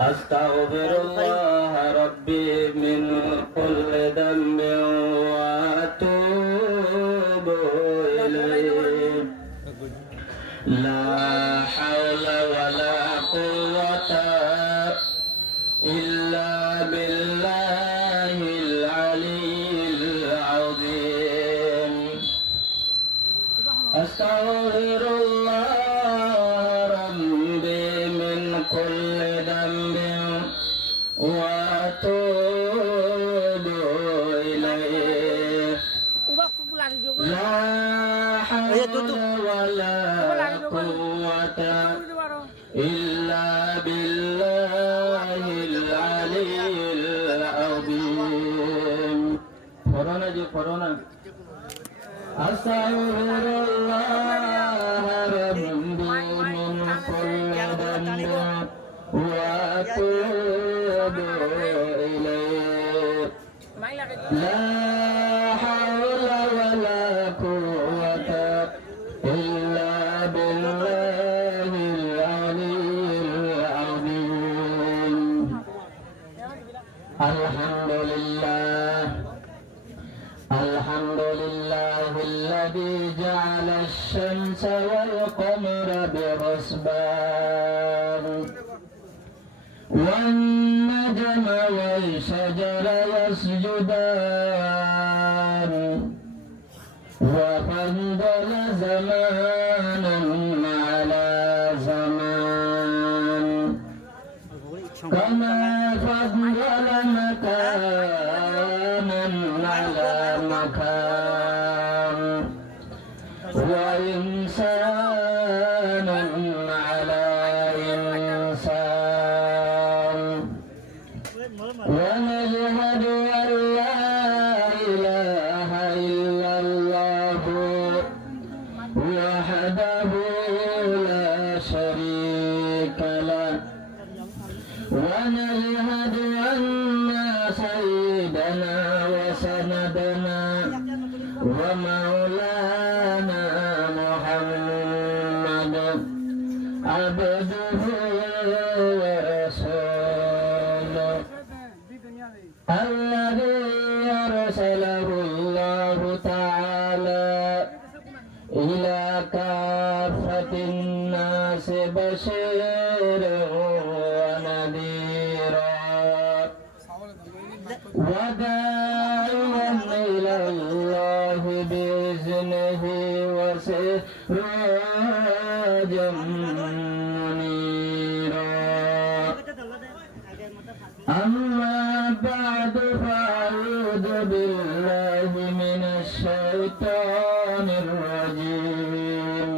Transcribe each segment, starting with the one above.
أستغفر الله ربي من كل ذنب وأتوب إليه لا حول ولا قوة إلا بالله العلي العظيم أستغفر الله ربي من كل ذنب وأتوب إليه لا حول ولا قوة إلا بالله العلي العظيم قرآن أستغفر الله ربي من كل ذنب وأتوب إليه لا حول ولا قوة إلا بالله العلي العظيم الحمد لله الذي جعل الشمس والقمر بحسبان والنجم والشجر يسجدان وفضل زمانا على زمان كما فضل مكانا على مكان وإنسانا على إنسان ونشهد أن لا إله إلا الله وحده لا شريك له ونشهد أن سيدنا وسندنا ومولانا محمد عبده ورسوله الذي أرسله الله تعالى إلى كافة الناس بشيرا ونذيرا وداعيا إلى الله بإذنه وسراجا منيرا أما بعد فأعوذ بالله من الشيطان الرجيم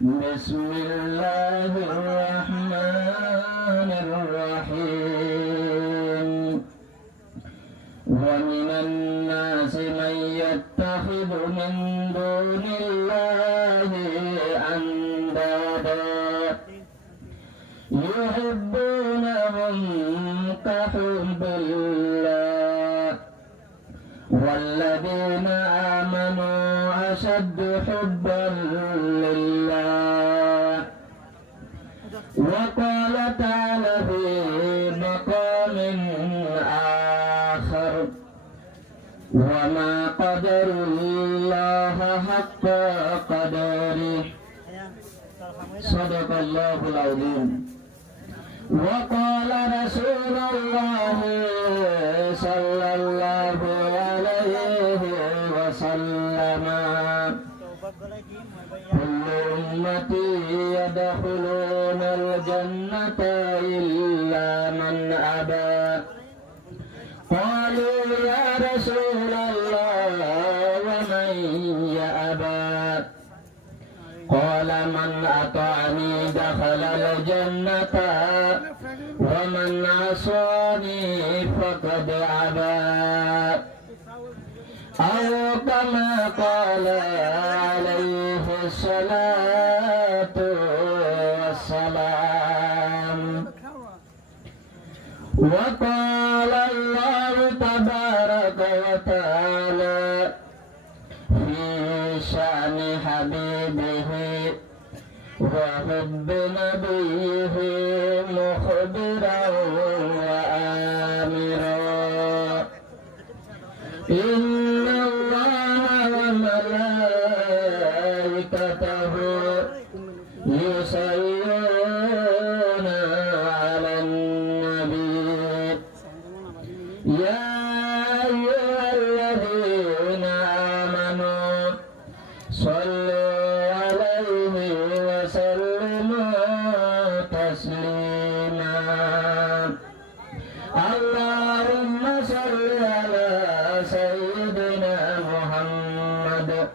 بسم الله الرحمن الرحيم ومن الناس من يتخذ من دون الله أندادا يحبونهم كحب الله والذين آمنوا أشد حبا لله وقال تعالى في مقام آخر وما قدر الله حق قدره صدق الله العظيم وقال رسول الله صلى الله عليه وسلم كل أمتي يدخلون الجنة إلا من أبى قالوا يا رسول الله ومن يأبى قال من أطعني دخل الجنة ومن عصاني فقد أبى أو كما قال عليه الصلاة والسلام وقال الله تبارك وتعالى في شأن حبيبه وحب نبيه مخبرا وآمرا إن الله وملائكته يصلون على النبي يا أيها الذين آمنوا صلوا عليه وسلموا تسليما اللهم صل على سيدنا محمد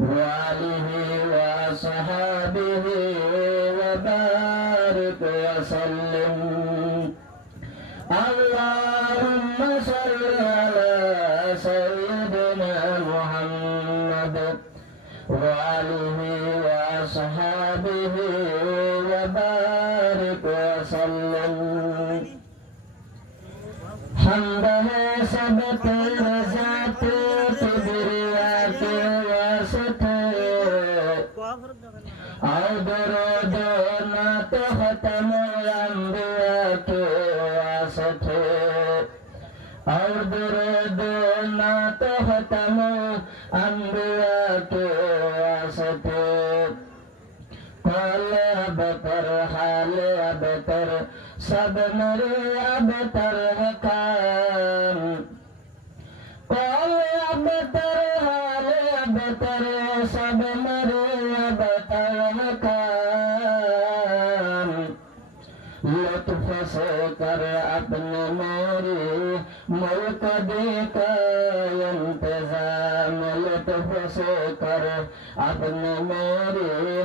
وآله وصحابه وبارك وسلم اللهم صل على سيدنا محمد وآله وصحابه وبارك وسلم حمد ہے سب تیرے ذات کبریا کے واسطے اور درود نعت ختم انبیاء کے واسطے اور درود نعت ختم انبیاء کے واسطے قول ابتر حال ابتر سب میرے ابتر ہے کام قول ابتر حال ابتر سب میرے ابتر ہے کام لطف سے کر اپنے میری ملک دی کا انتظام لطف سے کر اپنے میری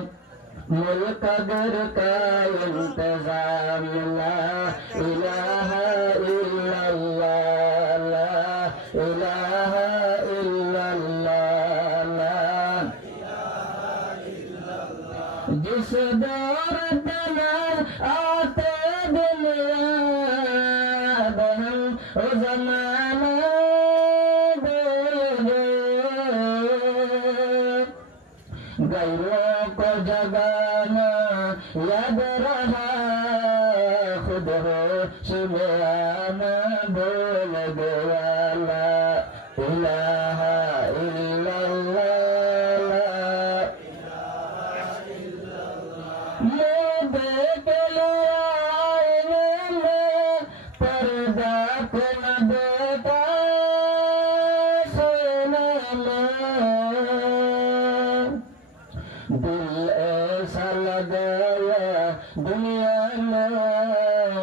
ملک در کا انتظام لا الہ الا اللہ لا الہ الا اللہ لا جس دور بنا آتے دنیا بہن زمانہ غیروں کو جگانا یاد رہا خود ہوش میں آنا بول گیا لا الہ الا اللہ میں دیکھ لیا آئینے میں پردہ کو نہ دیکھا سینے میں دل ایسا لگایا دنیا میں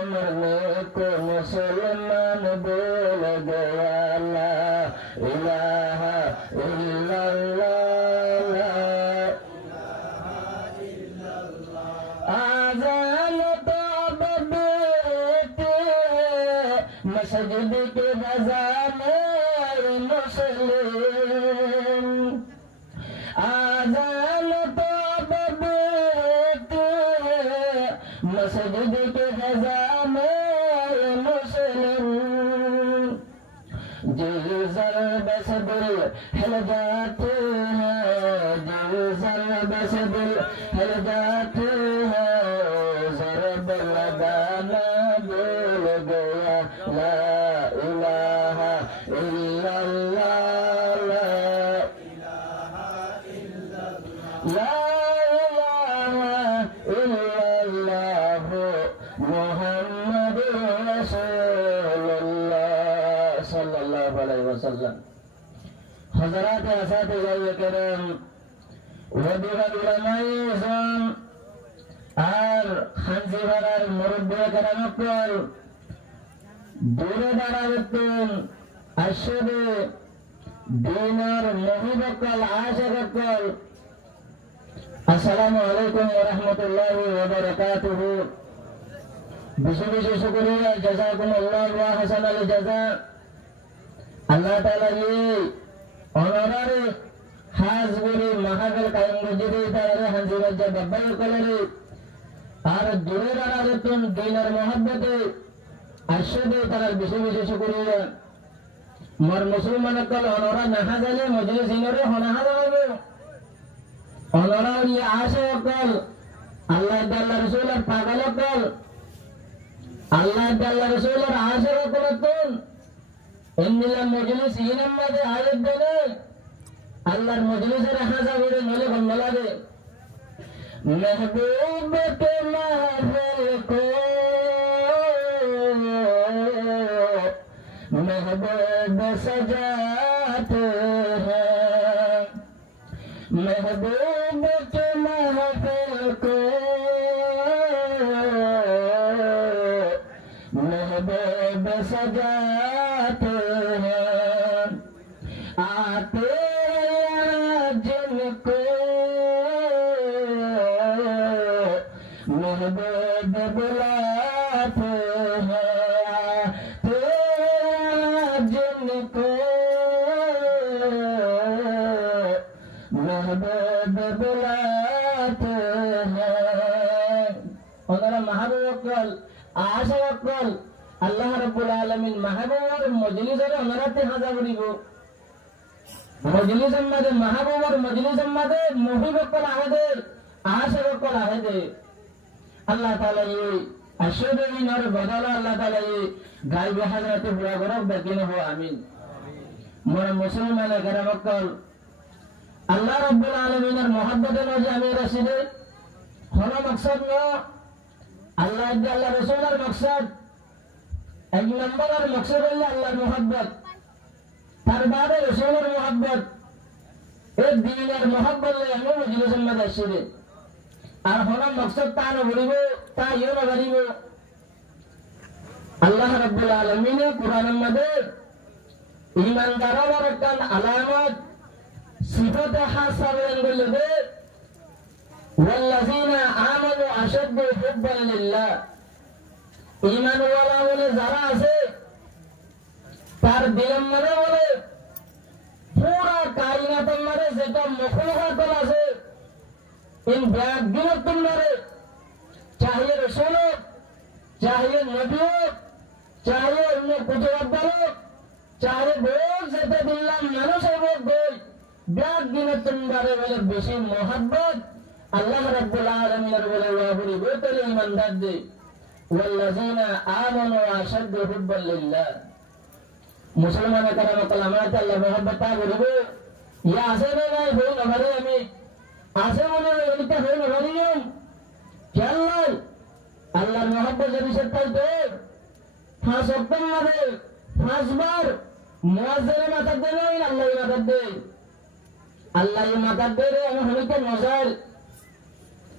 مرنے کو مسلمان بول گیا لا الہ الا اللہ آذان تو اب بیٹے مسجد کے بازار میں مسلم آذان تو اب بیٹے مسجد کے بازار میں مسلم جل ضرب سے دل ہل جاتے ہیں جل ضرب سے دل ہل جاتے ہیں ضرب لگانا بول گیا لا الہ الا اللہ لا الہ الا اللہ محمد رسول اللہ صلی اللہ علیہ وسلم حضرات اساتذہ کرام ودیگر علماء اعظام আর খানজিবাড়ার মুরব্বী কেরামকল দূরে দাঁড়াবেন আসবে দিনার মহিবকল আশাকল আসসালামু আলাইকুম ওয়া রাহমাতুল্লাহি ওয়া বারাকাতুহু বেশি বেশি শুকরিয়া জাযাকুমুল্লাহু ওয়া হাসানাল জাযা আল্লাহ তাআলা এই অনারারে হাজগুরি মাহাগল কায়েম মসজিদে তারে হানজিবাজ্জা বাব্বাই কলরে আর দূরে দাঁড়াবেন দিনের মহব্বতে আসবে তারা বেশি বেশি শুকরিয়া মর মুসলমানকল অনরা নাহা জানে মজলিস ইনরে হনাহা যাবে অনরা ই আশা অকল আল্লাহ আল্লাহ রসুলের পাগল কল আল্লাহ আল্লাহ রসুলের আশের কলতুন এমনিলা মজলিস ইনাম মাঝে আয়াত দেনে আল্লাহর মজলিসের হাজা করে নলে বন্ধলাদে महबूब के महफिल को महबूब सजाते हैं महबूब के महफिल को महबूब सजाते हैं आते जिनको महबूब बुलाते हैं जिनको महबूब बुलाते हैं ওনারা মাহবুব অকল আশা অকল আল্লাহ রাব্বুল আলামিন মাহবুবের মজলিসে ওনারাতে হাজা করিব মজলিসের মাঝে মাহবুবের মজলিসের মাঝে মুহিব অকল আহেদে আশা অকল আহেদে আল্লাহ তাআলা এই আশীর্বাদের বদলা আল্লাহ তাআলা এই গায়বে হাজরাতে পুরা করব বেকিন হো আমিন মোরা মুসলমান کرام অকল আল্লাহ রাব্বুল আলামিনের মহব্বতে নজে আমি রাশিদে হলো মাকসাদ না আল্লাহ আল্লাহ রাসূলের মাকসাদ এক নম্বরের মাকসাদ হলো আল্লাহর মহব্বত তার বাদে রাসূলের মহব্বত এই দ্বীনের মহব্বত লই আমি মজলিসের মধ্যে আসিদে আর হলো মাকসাদ তা না বলিব তা ইও না বলিব আল্লাহ রাব্বুল আলামিন কুরআনের মধ্যে ঈমানদারের একটা আলামত সিফাত হাসাবেন বলবে والذين آمنوا أشد حبا لله ঈমান ওয়ালা বলে যারা আছে তার দিলের মধ্যে বলে পুরা কায়নাতের মধ্যে যেটা মখলুকাত আছে इन ব্যাগগুলো তোমারে চাহিয়ে রাসূল চাহিয়ে নবী চাহিয়ে অন্য কুতুব চাহিয়ে বল যেটা দিলাম মানুষ হবে বল ব্যাগগুলো তোমারে বলে বেশি মোহাব্বত আল্লাহ রাব্বুল আলামিনের বলে ওয়াবরি বলে ঈমানদার দে ওয়াল্লাযিনা আমানু আশাদ্দু হুব্বান লিল্লাহ মুসলমান کرام কালামাত আল্লাহ মোহাব্বত বলবে ইয়া আছে না নাই বল আমারে আমি আছে বলে এটা হই না বলিও কেল্লাই আল্লাহর মোহাব্বত যদি সত্য তো পাঁচ ওয়াক্ত মাঝে পাঁচবার মুয়াজ্জিনের মাথা দেবে আল্লাহর মাথা দে আল্লাহর মাথা দে রে আমি হইতে নজর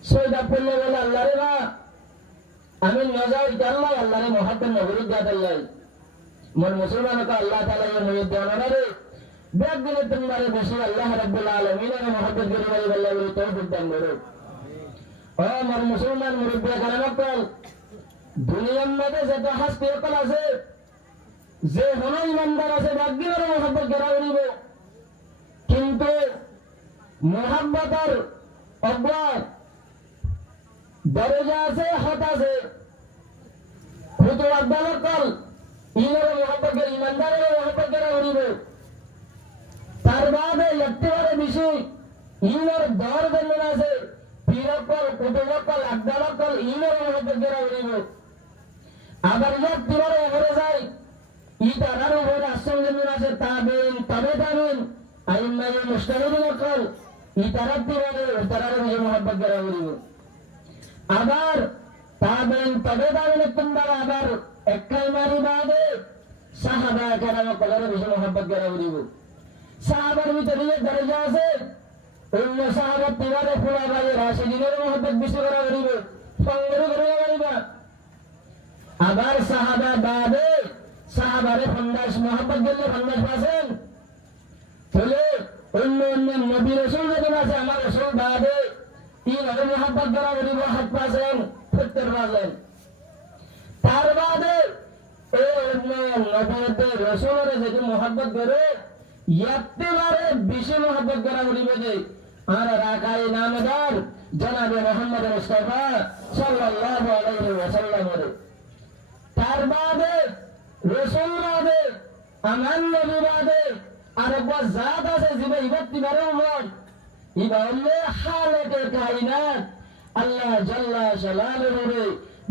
সৈদা পড়লে বলে আল্লাহ রে না আমি নজর আল্লাহ আল্লাহর মোহাব্বত নগরী দাদ আল্লাহ মোর মুসলমানকে আল্লাহ তাআলা এর নিয়ত দেওয়া না রে ব্যাগ দিলে তোমারে বেশি আল্লাহ রাব্বুল আলামিনের মোহাব্বত করে বলে আল্লাহ বলে তৌফিক দান করো ও মোর মুসলমান মুরব্বি کرام অকল দুনিয়ার মধ্যে যত হাসতে অকল আছে যে হলো ইমানদার আছে ব্যাগ দিলে মোহাব্বত করা করিব কিন্তু মোহাব্বতের অগ্রাত দরজা আছে হাত আছে খুদু আব্দাল কল ইনের মোহাব্বত করে ইমানদারের মোহাব্বত করা করিব তার বাদে একেবারে বেশি ইনের দর জন্য আছে পীরকল কুতুবকল আব্দালকল ইনের মোহাব্বত করা করিব আবার একেবারে ওপরে যায় ইতারার উপরে আসল জন্য আছে তাবেইন তবে তাবেইন আইম্মায়ে মুজতাহিদিন কল ইতারার দিবারে তারার মোহাব্বত করা করিব আবার তাবেইন তবে তাবেইন তোমরা আবার একই মারি বাদে সাহাবা کرام কলের বেশি মোহাব্বত করা করিব সাহাবার ভিতরে দরজা আছে অন্য সাহাবা তিবারে খুলাবাই রাশিদিনের মোহাব্বত বেশি করা করিব সঙ্গে করে করিব আবার সাহাবা বাদে সাহাবারে 50 মোহাব্বত করলে 50 পাবেন চলে অন্য অন্য নবী রাসূল যারা আছে আমার রাসূল বাদে 3 মোহাব্বত করা করিব 7 পাবেন 70 পাবেন তার বাদে এই অন্য নবীদের রাসূলের যদি মোহাব্বত করে একেবারে বেশি মোহাব্বত করা করিব যে আর রাখাই নামদার জনাবে মুহাম্মদ মুস্তাফা সাল্লাল্লাহু আলাইহি ওয়াসাল্লাম তার বাদে রাসূল বাদে আমার নবী বাদে আর একবার জাত আছে যে ইবাতি বারে উমর ইবা হলে হালাতে কায়নাত আল্লাহ জাল্লা জালালুহু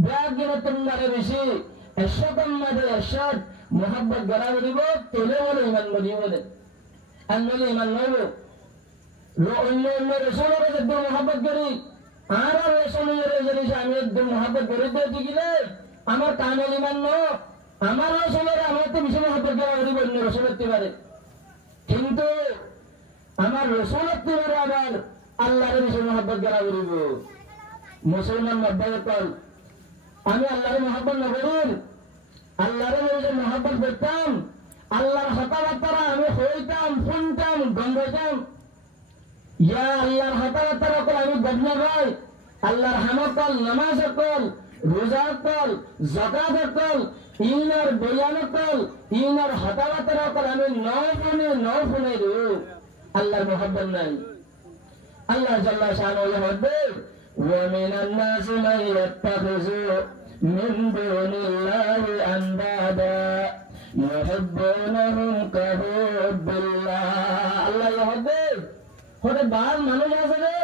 ব্যাগিনে তোমারে বেশি এরশাদের মাঝে এরশাদ মোহাব্বত গড়া করিব তেলে বলে ইমান বলি বলে আনলে ইমান নইব অন্য অন্য রসুলের একদম মোহাব্বত করি আর রসুলের জিনিস আমি একদম মোহাব্বত করে দিয়েছি গেলে আমার কামেল ইমান ন আমার রসুলের আমার তো বেশি মোহাব্বত গড়া করিব অন্য রসুলের পারে কিন্তু আমার রসুলের পারে আবার আল্লাহর বেশি মোহাব্বত গড়া করিব মুসলমান মধ্যকল আমি আল্লাহর মোহাব্বত না করি আল্লাহর যে মোহাব্বত করতাম আল্লাহর হতাবার্তারা আমি হইতাম শুনতাম গন্ধতাম ইয়া আল্লাহর হতাবার্তারা কল আমি গজনা ভাই আল্লাহর হামকল নামাজ কল রোজা কল যাকাত কল ইনার বয়ান কল ইনার হতাবার্তারা কল আমি ন শুনে আল্লাহর মোহাব্বত নাই আল্লাহ জাল্লা শানুহু মধ্যে ومن الناس من يتخذ من دون الله أندادا يحبونهم كحب الله الله يحبه হতে বাল মানুষ আছে রে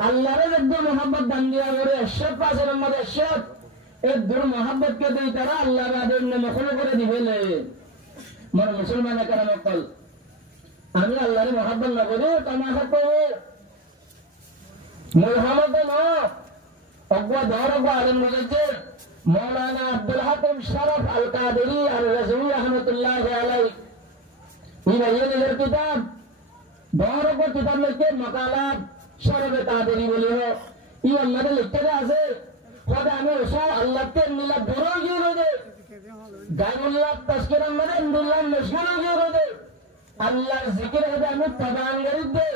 আল্লাহর একদম মোহাম্মত দান দিয়া করে 100% আমাদের 100 এই দূর মোহাম্মত কে দেই তারা আল্লাহ বাদের নামে খোলা করে দিবেলে মর মুসলমানের কারণে কল আমি আল্লাহর মোহাম্মত না করি তোমাকে তো মুহাম্মদ না অগবা দরবা আলেম বুঝেছে মাওলানা আব্দুল হাকিম শরফ আল কাদেরী আর রাজভী রাহমাতুল্লাহ আলাইহি ইনাইয়ের কিতাব দরবা কিতাব লিখে মাকালাত শরফ কাদেরী বলে हो ই আমাদের লিখতে আছে খোদা আমি রসূল আল্লাহকে মিলা বড় গিয়ে রোদে গায়ুল্লাহ তাসকির মানে আল্লাহ মশগুল গিয়ে রোদে আল্লাহর জিকির হবে আমি তবান গরিদে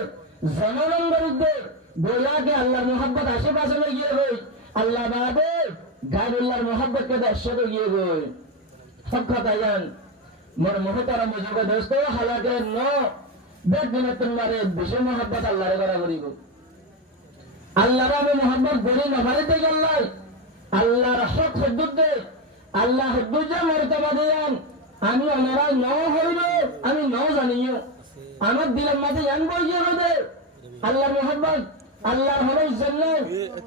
জানান গরিদে बोला कि अल्लाह मोहब्बत आशे-पास में ये गई अल्लाह बादे गायरुल्लाहर मोहब्बत के दर्शे तो ये गई हक खतायान मर मोहतरम बुजुर्ग दोस्तों हालांकि नो बेदने तुम्हारे विशेष मोहब्बत अल्लाह रे करा करिबो अल्लाह रे मोहब्बत करी न मारे दे अल्लाह अल्लाहर हक हुदूद दे अल्लाह हुदूद जे मर्तबा देयान আমি আমরা ন হইব আমি ন জানিও আমার দিলের মাঝে জান বইয়ে রদে আল্লাহর মোহাম্মদ আল্লাহর হলো জান্নাত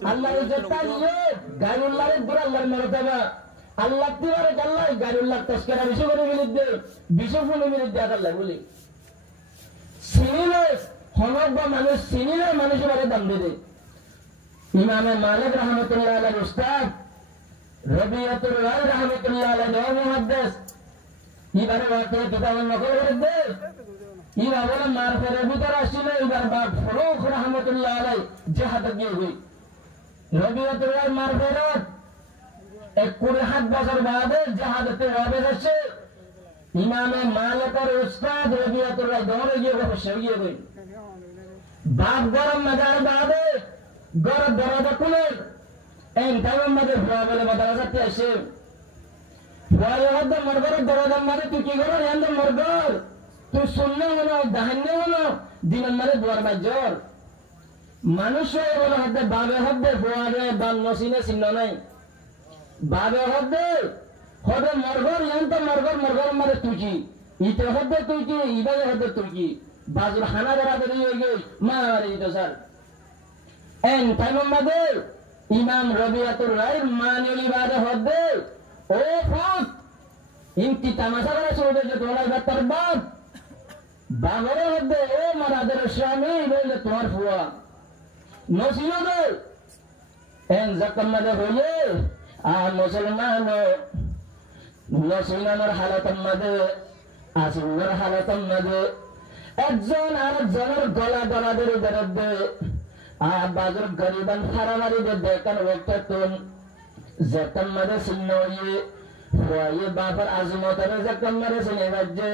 আল্লাহর ইজ্জতটা নিয়ে গায়রুল্লাহর পুরো আল্লাহর মর্তবা আল্লাহ তিবারে আল্লাহ গায়রুল্লাহ তাসকিরা বেশি করে বিরুদ্ধে বিশ্বফুলের বিরুদ্ধে আল্লাহ বলি সিনিলে হনবা মানুষ সিনিলে মানুষের আরে দাম দেবে ইমামে মালিক রাহমাতুল্লাহ আলাইহি উস্তাদ রবিয়াতুর রায় রাহমাতুল্লাহ আলাইহি মুহাদ্দিস ইবারে ওয়াতে কিতাব নকল করে ইরা বলে মার করে ভিতর আসছিল এবার বাপ ফরুখ রহমতুল্লাহ আলাই জিহাদ গিয়ে হই রবিউল রায় মার ফেরত 21 বছর বাদে জিহাদতে হবে যাচ্ছে ইমামে মালিকের উস্তাদ রবিউল রায় দৌড়ে গিয়ে বসে গিয়ে হই বাপ গরম মাজার বাদে গরম দরজা খুলে এই টাইমের মধ্যে ভুয়া বলে মাদ্রাসাতে আসে ভুয়া হতে মরগরের দরজার মধ্যে তুই কি করো এন্ড মরগর তুই শুনলে হলো দাহান্নে হলো দিনের মারে দুয়ার বাজ্যর মানুষ বলে হতে বাবে হতে ফুয়ারে বা নসিনে চিহ্ন নাই বাবে হতে হতে মরগর ইয়ান্ত মরগর মারে তুই ইতে হতে তুই কি ইবাই হতে তুই কি বাজুর হানা ধরা ধরি হয়ে গই মারামারি তো স্যার এন টাইমের মধ্যে ইমাম রবিউল রায় মানিলি বাদে হতে ও ফুট ইনকি তামাশা করে চলে যে তোলাই বাতার বাপ বাগরে হতে ও মারাদের স্বামী বলে তোমার ফুয়া নসিনা দে এন জাকাম মধ্যে হইলে আর মুসলমান নসিনার হালাতের মধ্যে আসিনার হালাতের মধ্যে একজন আরেকজনের গলা গলাদের বিরুদ্ধে আর বাজুর গরিবান ফারামারিদের দেখার একটা তুন জাকাম মধ্যে চিহ্ন হইয়ে ফুয়াইয়ে বাবার আজমতের জাকাম মধ্যে চিনে বাজে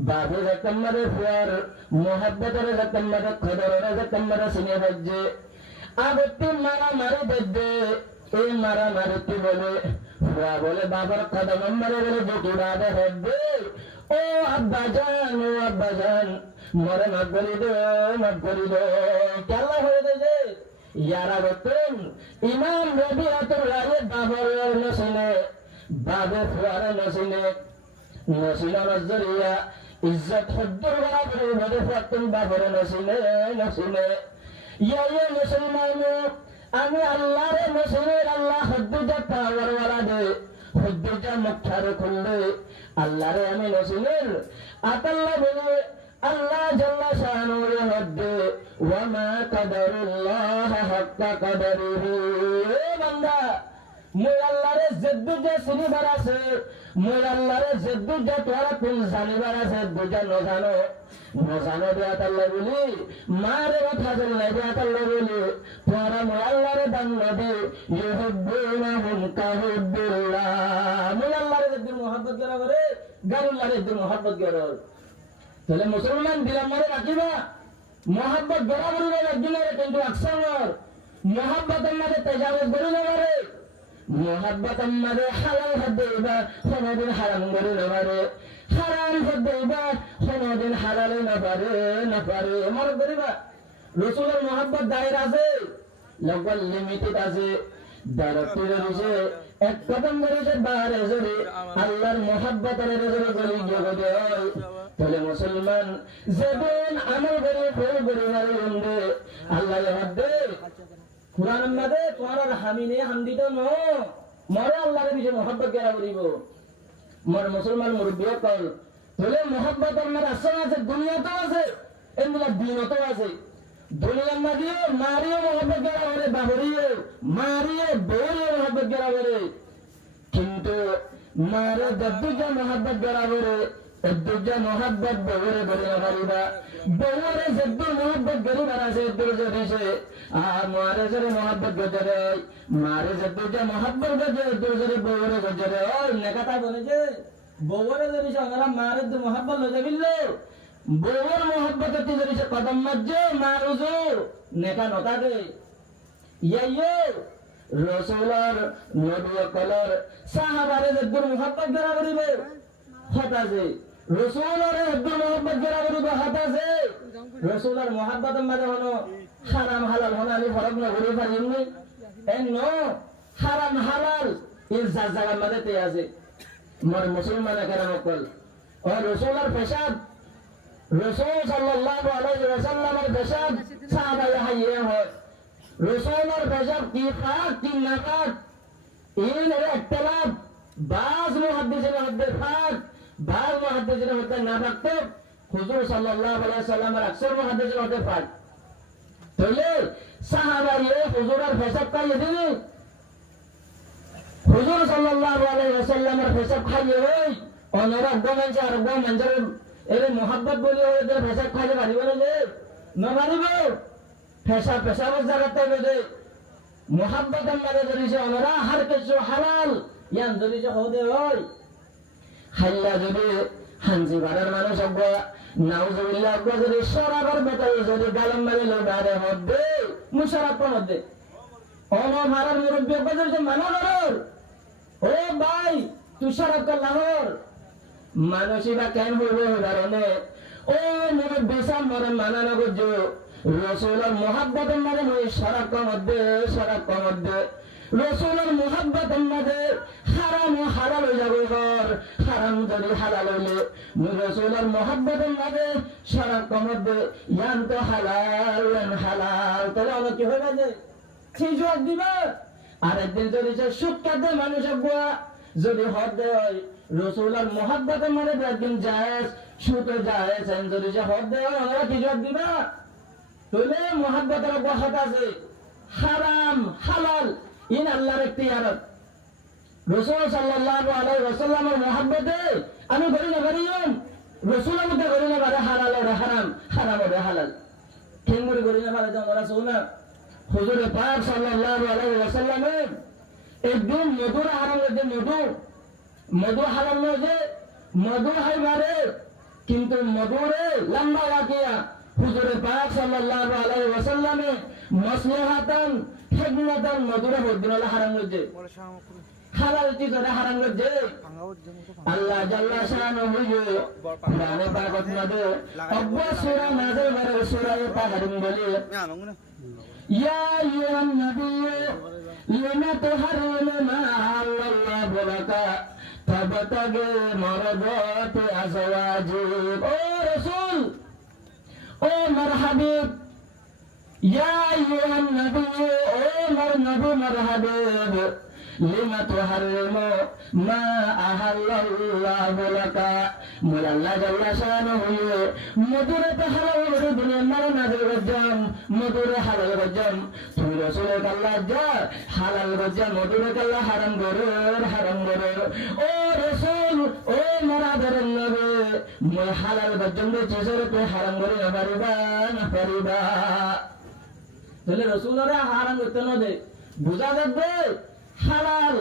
বাবু রকমের ফুয়ার মোহাব্বতের রকমের খদরের রকমের সিনে বাজে আবতি মারামারি দেখবে এই মারামারি কি বলে ফুয়া বলে বাবার কদম মারে বলে দুটি বাদে হবে ও আব্বাজান মরে মাফ করি দে কেলা হয়ে যে ইয়ারা বলতেন ইমাম রবিউল রায় বাবার নসিনে বাবে ফুয়ার নসিনে নসিনা নজরিয়া ইজ্জত হদ্দুর বরাবর বলে ফাতুন বাবরে নসিনে ইয়া মুসলমানো আমি আল্লাহরে নসিবের আল্লাহ হদ্দুজা পাওয়ার ওয়ালা দে হদ্দুজা মুখার খুললে আল্লাহরে আমি নসিবের আতাল্লাহ বলে আল্লাহ জাল্লা শানুর হদ্দে ওয়া মা কাদারুল্লাহ হাক্কা কাদারিহি এ বান্দা মই আল্লাহরে জেদ্দুজা চিনিবার আছে মই আল্লাহরে জেদ্দুজা তোরা কোন জানিবার আছে বুঝা নজানো নজানো দেয়া আল্লাহ বলি মারে কথা জানলে দেয়া আল্লাহ বলি তোরা মই আল্লাহরে দান নদী ইউহিব্বুনাহুম কাহুব্বিল্লাহ মই আল্লাহরে জেদ্দুর মুহাব্বত করা করে গারুল্লাহরে জেদ্দুর মুহাব্বত করা তাহলে মুসলমান দিলাম মরে রাখিবা মুহাব্বত বরাবর একদিন কিন্তু আকসার মুহাব্বতের মাঝে তেজাওয়াজ করি না পারে মুহাব্বতের মাঝে হালাল হাত দেবা কোনদিন হারাম করি না পারে হারাম হাত দেবা কোনদিন হালাল না পারে মনে করিবা রাসূলের মুহাব্বত দায়ের আছে লগল লিমিটেড আছে দারতে রয়েছে এক কদম ধরেছে বাহারে জোরে আল্লাহর মুহাব্বতের জোরে গলি জগতে হয় তাহলে মুসলমান যেদিন আমল করে ফেল করে যাবে আল্লাহ হাতে কুরআনের মধ্যে তোমার হামিনে হামদি তো নো মরে আল্লাহর বিষয়ে মুহাব্বত করা বলিব মোর মুসলমান মুরব্বি কল তাহলে মুহাব্বতের মধ্যে আছে দুনিয়াতেও আছে এমনি দিনতেও আছে দুনিয়ার মধ্যে মারিও মুহাব্বত করা বলে বাবরিও মারিও বউরিও মুহাব্বত করা বলে কিন্তু মারে দদ্দুজা মুহাব্বত করা বলে দদ্দুজা মুহাব্বত বউরে বলে পারিবা বউরে জদ্দু মুহাব্বত করিবার আছে দদ্দুজা দিছে আর মারে জরে মুহাব্বত গজরে মারে দদ্দুজা মুহাব্বত গজরে দদ্দুজা বউরে গজরে ওই নেকাতা বলে যে বউরে যদি আমরা মারে দু মুহাব্বত লজে বিললে বউর মুহাব্বত তে যদি কদম মজ্জে মারুজু নেকা নতা দে ইয়ে রাসূলের নবী কলর সাহাবারে দদ্দুর মুহাব্বত করা করিবে হতাছে রাসূলের দদ্দুর মুহাব্বত করা করিবে হতাছে রাসূলের মুহাব্বতের মাঝে হলো হারাম হালাল হলো আমি ফরক না করে পারিনি এন হারাম হালাল এই জায়গার মধ্যে তে আছে মোর মুসলমান কেরাম কল ও রাসূলের পেশাব রাসূল সাল্লাল্লাহু আলাইহি ওয়াসাল্লামের পেশাব সাহাবায়ে হাইয়ে হয় রাসূলের পেশাব কি খাক কি না খাক এই এর ইখতিলাফ বাজ মুহাদ্দিসের মধ্যে ফাক বাজ মুহাদ্দিসের মধ্যে না থাকতো হুজুর সাল্লাল্লাহু আলাইহি ওয়াসাল্লামের আকসার মুহাদ্দিসের মধ্যে ফাক তাহলে সাহাবায়ে হুজুরের পেশাব খাইয়ে দিলে হুজুর সাল্লাল্লাহু আলাইহি ওয়াসাল্লামের পেশাব খাইয়ে হই অনরা গমনছে আর গমনজের এর মুহাব্বত বলি ওদের পেশাব খাইতে পারিব না পারিব পেশাব জায়গাতে বেদে মুহাব্বতের মাঝে ধরিছে অনরা হার কিছু হালাল ইয়ান ধরিছে হদে হয় হাল্লা যদি হানজি বাড়ার মানুষ অজ্ঞা নাউজুবিল্লাহ অজ্ঞা যদি সরাবার বেতাই যদি গালাম মারি লোবারে হদে মুশারাফ মধ্যে অন মারার মুরব্বী অজ্ঞা যদি মানা ধর ও ভাই তুষারাফ লাহোর মানুষই বা কেন হইবে কারণে ও মুরব্বী সাম মরে মানানো গজো রাসূলের মুহাব্বতের মাঝে মই শরাক মধ্যে রাসূলের মুহাব্বতের মাঝে হারাম ও হালাল হয়ে যাবে ঘর হারাম যদি হালাল হইলে রাসূলের মুহাব্বতের মাঝে শরাক মধ্যে ইয়ান তো হালাল তাহলে অনেক কি হয়ে গেছে সেই জবাব দিবা আরেকদিন যদি সুখ্যাত মানুষ বুয়া যদি হদ দেয় রাসূলের মুহাব্বতের মাঝে একদিন জায়েজ সুতো জায়েজ যদি হদ দেয় ওরা কি জবাব দিবা তাহলে মুহাব্বতের বহত আছে হারাম হালাল ইন আল্লাহর ইখতিয়ারত রাসূল সাল্লাল্লাহু আলাইহি ওয়াসাল্লামের মুহাব্বতে আমি করি না করিম রাসূলের মধ্যে করি না পারে হালাল আর হারাম হারাম আর হালাল কেমন করি না পারে জানা রাসূল হুজুর পাক সাল্লাল্লাহু আলাইহি ওয়াসাল্লামে একদম মধুর হারাম যে মধু হারাম যে মধু হাই মারে কিন্তু মধুরে লম্বা ওয়াকিয়া হুজুর পাক সাল্লাল্লাহু আলাইহি ওয়াসাল্লামে মাসলাহাতান হিকমাতান মধুরে হদিনাল হারাম যে হালাল চিজরে হারাম যে আল্লাহ জাল্লা শানুহু কোরআনে পাকত মধ্যে আব্বা সূরা নাযিল করে সূরা তাহরিম বলে ইয়া আইয়ুহান নাবিয়্যু লিমা তুহারিমু মা আল্লাহু লাকা তাবতাগি মারদাতি আজওয়াজিক ও রাসূল ও আমার হাবিব ইয়া আইয়ুহান নাবিয়্যু ও মার নবী মার হাবিব লিমা তুহাররিমু মা আহাল্লাল্লাহু লাকা মোর আল্লাহ জাল্লা শানুহু মধুরে হালাল করে দুনিয়া মার নাযিল করজাম মধুরে হালাল করজাম তুই রাসূলের আল্লাহ যা হালাল করজাম মধুরে আল্লাহ হারাম করে ও রাসূল ও মারাদের নবী মোর হালাল করজাম চেসরে তুই হারাম করে না পারিবা তাহলে রাসূলরা হারাম করতে না দে বুঝা যাবে হালাল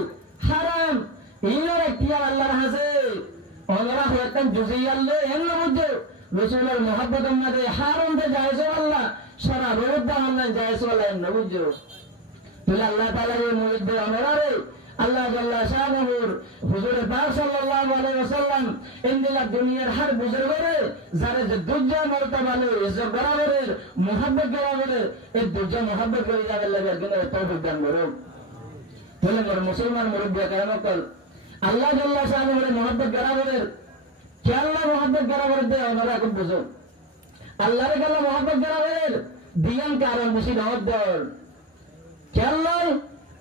হারাম এর এখতিয়ার আল্লাহর কাছে ওনারা হয়তো জুজিয়াল্লে এর মধ্যে রাসূলের মহব্বতের মধ্যে হারাম দে জায়েজ আল্লাহ সারা বিরুদ্ধ আমরা জায়েজ আল্লাহ এর বুঝো তাহলে আল্লাহ তাআলা এই মুরিদ ওনারা রে আল্লাহ জাল্লা শানুহুর হুজুর পাক সাল্লাল্লাহু আলাইহি ওয়াসাল্লাম ইন্দিলা দুনিয়ার হর বুজুর্গরে যারা যে দুজা মর্তবা লে ইজ্জত বরাবরের মুহাব্বত বরাবরের এই দুজা মুহাব্বত করে যাবে লাগে কিন্তু তৌফিক দান করো বলে মোর মুসলমান মুরব্বিয়া কেরাম কল আল্লাহ জাল্লা শানুহুর মুহাব্বত বরাবরের কে আল্লাহ মুহাব্বত বরাবরের দে ওনারা এখন বুঝো আল্লাহর কাছে মুহাব্বত বরাবরের দিয়ান কারণ বেশি দাওয়াত দেওয়ার কে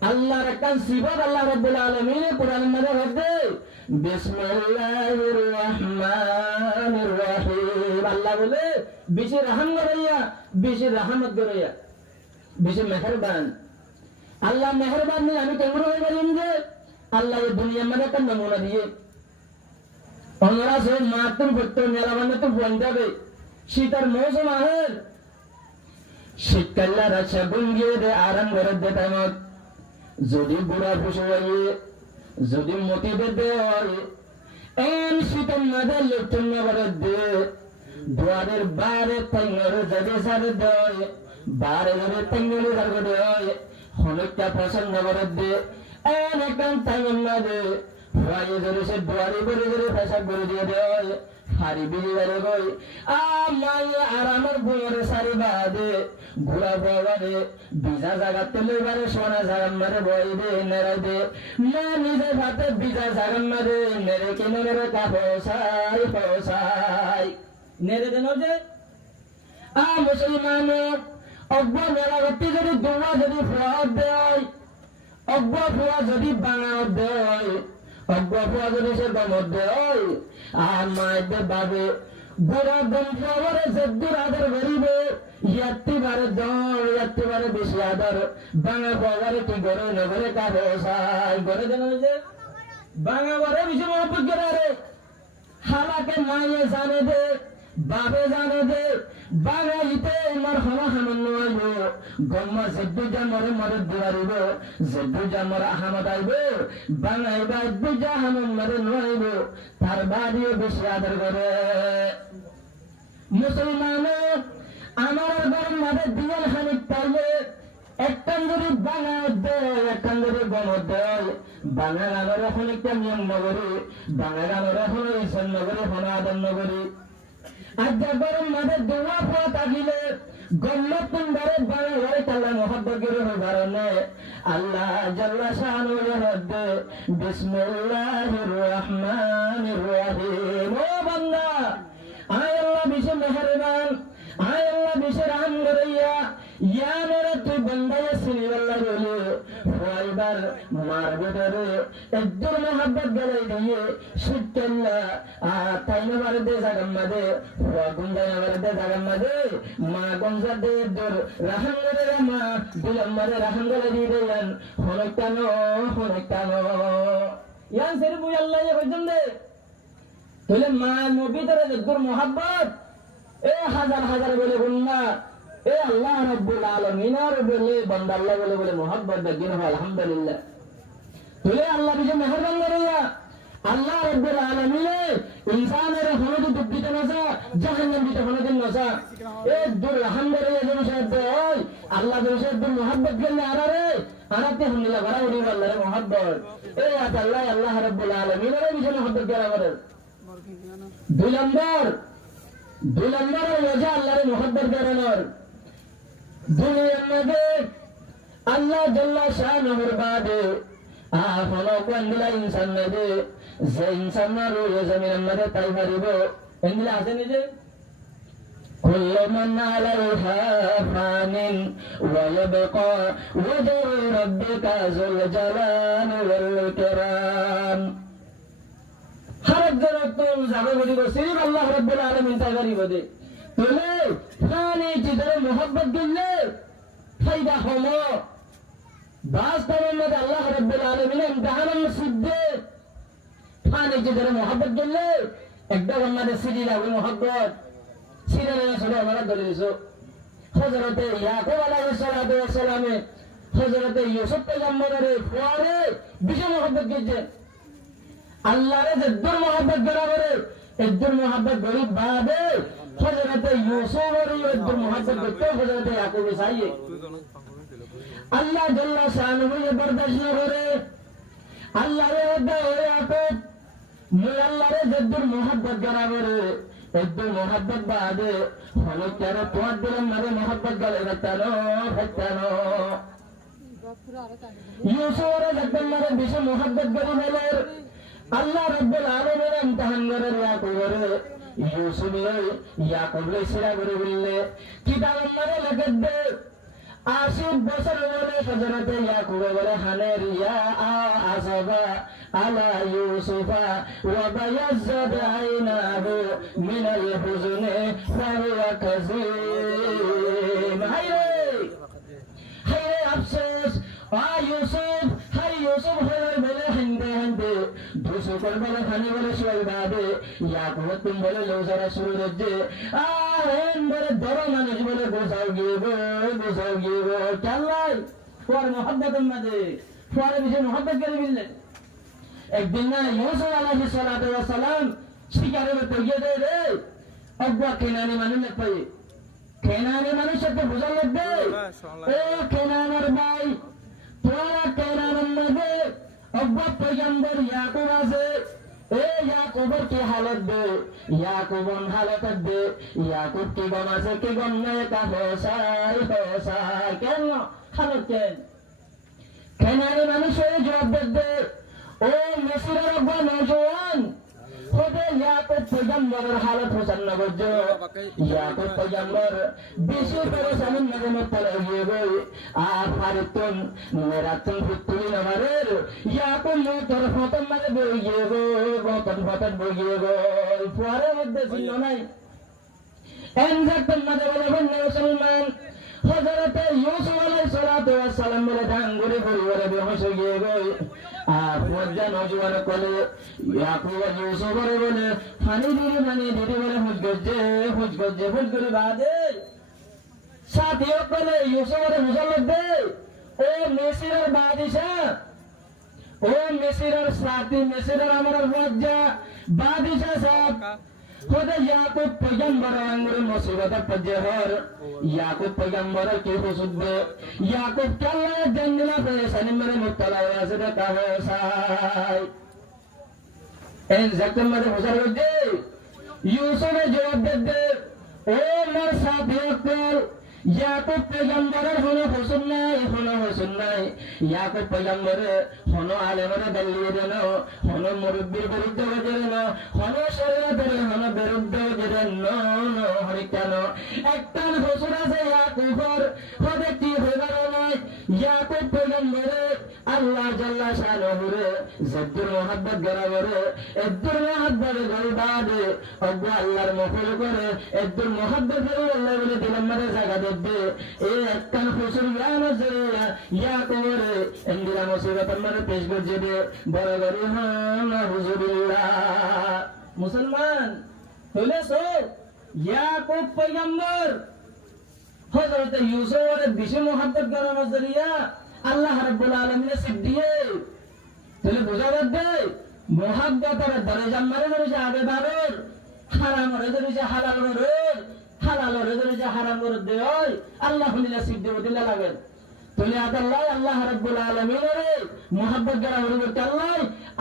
আল্লাহর একটা সিফাত আল্লাহ রাব্বুল আলামিন কোরআনের মধ্যে বলতে বিসমিল্লাহির রহমানির রহিম আল্লাহ বলে বেশি রহম করিয়া বেশি রহমত করিয়া বেশি মেহেরবান আল্লাহ মেহেরবান নিয়ে আমি কেমন হয়ে গেলাম যে আল্লাহ এই দুনিয়ার মধ্যে একটা নমুনা দিয়ে আমরা সে মাতুর করতে মেলা বান্ধে তো ফোন যাবে শীতের মৌসুম আহের শীতকাল্লা রাশা বুঙ্গিয়ে দে আরাম করে দে টাইমত যদি বুড়া ফুসে যদি মতি দে এন শীতের মাঝে লুটন করে দে দুয়ারের বারে তাইঙ্গরে যাবে সারে দেয় বারে যাবে তাইঙ্গরে যাবে দেয় অনেকটা পছন্দ করে দে এন একদম তাইঙ্গর না দে ফুয়াই ধরে সে দুয়ারে করে ধরে পেশাব করে দিয়ে দেয় হারি বিলি বারে গই মাই আর আমার বইয়ের সারি বাদে ঘোরা বাবারে বিজা জায়গা তেলে বারে সোনা জাগান মারে বই দে নেড়াই দে মা নিজে ভাতে বিজা জাগান মারে নেড়ে কেনে নেড়ে কা ফসাই নেড়ে দেন যে মুসলমান অব্য মেলা করতে যদি দোয়া যদি ফুয়া দেয় অব্য ফুয়া যদি বাঙা দেয় অব্য ফুয়া যদি সে দমত দেয় আর মায়ের বাবে বুড়া দমরে যদ্দুর আদর করিবে ইয়াত্তিবারে দল ইয়াত্তিবারে বেশি আদর বাঙা বাবারে কি করে নগরে কাজে সাই করে দেন যে বাঙা বারে বেশি মহব্বত করে রে হালাকে মায়ে জানে দে বাবে জানে দে বাঙা ইতে আমার হমা হামন আইব গম্মা যদ্দু জামরে মরে দিবারিব যদ্দু জামর আহমদ আইব বাঙা ইবা যদ্দু জাহামন মরে নইব তার বাড়িও বেশি আদর করে মুসলমান আমার ঘরের মাঝে দিয়াল খানিক পাইলে একটান যদি বাঙা দেয় একটান যদি গম দেয় বাঙা গানের এখন একটা নিয়ম নগরী বাঙা গানের এখন ঈশান নগরী এখন আদর নগরী আর ঘরের মাঝে দোয়া ফোয়া থাকিলে গম্মত তুমবারে বাঙা ঘরে তাল্লা মহব্বত করে কারণে আল্লাহ জাল্লা শানুহু মধ্যে বিসমিল্লাহির রহমানির রহিম ও বান্দা আয় আল্লাহ বেশি মেহেরবান আয় আল্লাহ বেশি রহম করিয়া ইয়া মেরে তুই বন্দায় সিনি আল্লাহ বলে ফাইবার মারবে রে একদম মোহাব্বত গলাই দিয়ে শিখতেল্লা তাইনা মারে দে জাগাম মাদে গুন্দায় মারে দে জাগাম মাদে মা গঞ্জা দে দূর রহম করে মা দিলাম মারে রহম করে দিয়ে দেন হনকানো ইয়ান সেরে বুই আল্লাহ ইয়া কইছেন দে তাহলে মা নবী ধরে যদ্দুর মোহাব্বত এ হাজার হাজার বলে গুন্না এ আল্লাহ রাব্বুল আলামিন আর বলে বান্দা আল্লাহ বলে মোহাব্বত দেন আলহামদুলিল্লাহ তাহলে আল্লাহ বিজে মেহেরবান করিয়া আল্লাহ রাব্বুল আলামিন ইনসানের হনদ দুঃখিত নসা জাহান্নাম দিতে হনদিন নসা এ দূর আলহামদুলিল্লাহ যেন সাহেব ওই আল্লাহ যেন সাহেব মোহাব্বত গেলে আরারে আরাতে আলহামদুলিল্লাহ বড় উনি আল্লাহর মোহাব্বত এ আল্লাহ রাব্বুল আলামিন আর বিজে মোহাব্বত করা করে দুই নম্বর ওজা আল্লাহর মোহাব্বত করানোর দুনিয়ার মধ্যে আল্লাহ জাল্লা শানুহুর বাদে আহনো কোনদিলা ইনসান মধ্যে যে ইনসান না রয়ে জমিনের মধ্যে তাই পারিব এন্দিলা আছে নিজে كل من عليها فان ويبقى وجه ربك ذو الجلال والإكرام خرج درتم زغبري بصير الله رب العالمين تغري بده تله فاني جدر محبت دله فايدة هما باز تمامد الله رب العالمين امتحان مسجد فاني جدر محبت دله একদম আমাদের সিডি লাগবে محبت সিরিয়ালের সাথে আমরা দলিলছো হযরতে ইয়াকুব আলাইহিস সালাতু ওয়াস সালামে হযরতে ইউসুফ পয়গম্বরের পরে বেশি محبت করছে আল্লাহরে যদ্দুর محبت করারে এদ্দুর محبت গরিব বাদে হযরতে ইউসুফের যদ্দুর محبت করতে হযরতে ইয়াকুব চাইয়ে আল্লাহ জাল্লা শানুহু বরদাশত না করে আল্লাহরে ওই ইয়াকুব মুই আল্লাহরে যদ্দুর محبت করারে এদ্দুর محبت বাদে হলো কেরে তোমার দিলেন মারে محبت গলে রাতানো ফতানো ইউসুফের যদ্দুর মারে বেশি محبت করি বলের আল্লাহ রাব্বুল আলামিন ইমতিহান করে ইয়াকুবের ইউসুফ লই ইয়াকুব লই সিরা করে বললে কিতাব মারে লেখে দে 80 বছর বলে হযরতে ইয়াকুব বলে হানের ইয়া আসবা আলা ইউসুফা ওয়া বায়াজ্জাদ আইনাহু মিনাল হুজনে ফাহুয়া কাযীম হায়রে হায়রে আফসোস ইউসুফ হাই ইউসুফ হয়ে বলে হিন্দে হিন্দে দুসো করে বলে খানি বলে শুয়ে বাদে ইয়াকুব তুমি বলে লোজারা শুরু হচ্ছে বলে ধরো মানুষ বলে গোসাও গিয়ে চাল্লাই পর মোহাব্বতের মাঝে পরে বিষয়ে মোহাব্বত করে দিলেন একদিন না ইউসুফ আলাইহিস সালাতু ওয়াস সালাম শিকারে পড়িয়ে দেয় রে অব্বা কেনানি মানুষ পাই কেনানি মানুষ সাথে বোঝা লাগবে ও কেনানের ভাই তোরা কেনানের মাঝে অব্বা পয়গম্বর ইয়াকুব আছে এ ইয়াকুবের কি হালত দে ইয়াকুবন হালত দে ইয়াকুব কি গম আছে কি গম নেই তা হোসাই কেন হালত কেন কেনানি মানুষ জবাব দে ও মিসরের অব্বা নওজওয়ান খোদে ইয়াকুব পয়গম্বরের হালত হোসেন না বুঝো ইয়াকুব পয়গম্বর বেশি পেরেশানির মাঝে মুবতলা হয়ে গই আর ফারিতুন মেরাতুন ফুতুলি নামারের ইয়াকুব মোতর ফতন মাঝে বইয়ে গো ফতন বইয়ে গো ফুয়ারের মধ্যে ছিল নাই এনজাকতন মাঝে বলে মুসলমান হযরতে ইউসুফ আলাইহিস সালাতু ওয়াস সালাম বলে ডাঙ্গুরে পরিবারে বেহুশ হয়ে গই আর পর্যা নওজওয়ান কোলে ইয়াকুব ইউসুফ বলে ফানি দিদি বলে হুজ গজ্জে বাদে সাথীও কোলে ইউসুফের মুসলমান দে ও মিসরের বাদশা ও মিসরের সাথী মিসরের আমার পর্যা বাদশা সব খোদা ইয়াকুব পয়গম্বর আঙ্গুরে মুসিবত পজে হর ইয়াকুব পয়গম্বর কি হুসুদে ইয়াকুব কাল্লা জঙ্গলা পেশানি মেরে মুতলা আছে দেখা হোসাই এন জাকম মে হুসার দে ইউসুফে জবাব দে ও মোর সাথীও ইয়াকুব পয়গম্বরের হলো হুসুন নাই ইয়াকুব পয়গম্বরে হলো আলেমরে দলিয়ে দেন হলো মুরব্বির বিরুদ্ধে দেন হলো শরীয়তের হলো বিরুদ্ধে দেন নো হরিকান একটা হুসুন আছে ইয়াকুবর হবে কি হইবার নয় ইয়াকুব পয়গম্বরে আল্লাহ জাল্লা শানুহুরে যদ্দুর মুহাব্বত গরাবরে এদ্দুর মুহাব্বত গলবাদে আল্লাহ আল্লাহর মফল করে এদ্দুর মুহাব্বত করে আল্লাহ বলে দিলাম মারে জায়গা দেবে এ একটা হুসুন নজরিয়া ইয়াকুবরে এন্দিরা মুসিবত মারে পেশ করছে দে বড় গরি নাউজুবিল্লাহ মুসলমান হইলেছো ইয়াকুব পয়গম্বর হযরত ইউসুফের বেশি মুহাব্বত করা নজরিয়া আল্লাহ রাব্বুল আলামিন সিদ্দিয়ে তাহলে বোঝা যাবে মুহাব্বতের দরজা মারে ধরেছে আগে বারর হারাম রে ধরেছে হালাল রে হালাল রে ধরেছে হারাম করে দেয় আল্লাহ হুলিলা সিদ্দিয়ে দিলা লাগে তাহলে আল্লাহ রাব্বুল আলামিন রে মুহাব্বত করা হলো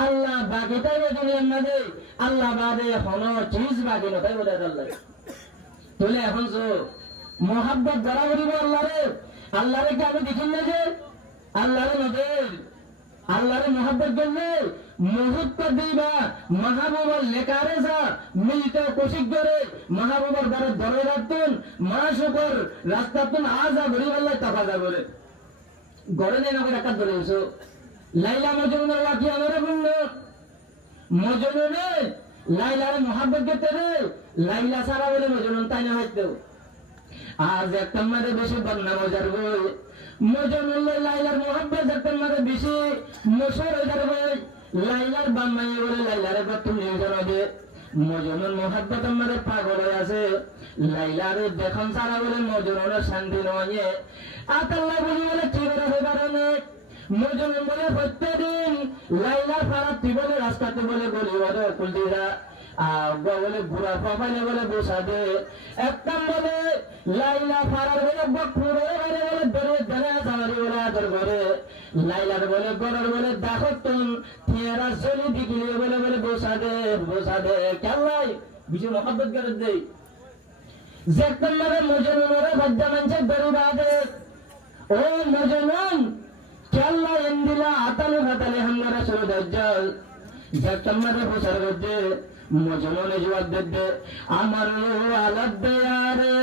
আল্লাহ বাকিটাই দুনিয়ার মাঝে আল্লাহ বাদে কোনো চিজ বাকি না তাই বলে আল্লাহ তাহলে এখন তো মুহাব্বত করা হলো আল্লাহরে কি আমি দেখিন না যে আল্লাহরে নজর আল্লাহরে মুহাব্বত করলে মুহূর্ত দিবা মাহবুবর লেকারে যা মিলিত কোশিক করে মাহবুবর ঘরে ধরে রাখতুন মাস উপর রাস্তাতুন আজা ঘুরি বললে তাফাজা করে ঘরে নেই না করে একা ধরে এসো লাইলা মজনুনের লাকি আমার বলল মজনুনে লাইলার মোহাব্বত করতে রে লাইলা সারা বলে মজনুন তাই না হয়তো আজ একটা মারে বেশি বন্যা মজার বই মজনুল লাইলার মোহাব্বত একটা মারে বেশি মশর হয়ে যাবে লাইলার বাম্মাই বলে লাইলার এবার তুমি জানাবে মজনুর মোহাব্বত আমারে পাগল হয়ে আছে লাইলারে দেখুন সারা বলে মজনুরের শান্তি নয় আতাল্লাহ বলি বলে চিরে হয়ে পারে মজনুর বলে প্রত্যেকদিন লাইলা ফারাতি বলে রাস্তাতে বলে গলি বলে কুলদিরা আব্বা বলে ঘুরা পাপাইলে বলে বসা দে একদম বলে লাইলা ফারার বলে বকুরে বলে বলে ধরে ধরে সামারি বলে আদর করে লাইলার বলে গড়র বলে দেখো তুম তেরা চলি দিকিলে বলে বলে বসা দে কেলাই বিজু মোহাব্বত করে দে যে একদম মানে মজনুরে বাদ্দা মানছে বেরুবা দে ও মজনুন কেল্লা এন্দিলা আতালে ফাতালে হামরা শুরু দজ্জাল যে একদম মানে বসার গদ্দে মজনুনে জবাব দে আমার আলাদ দেয়ারে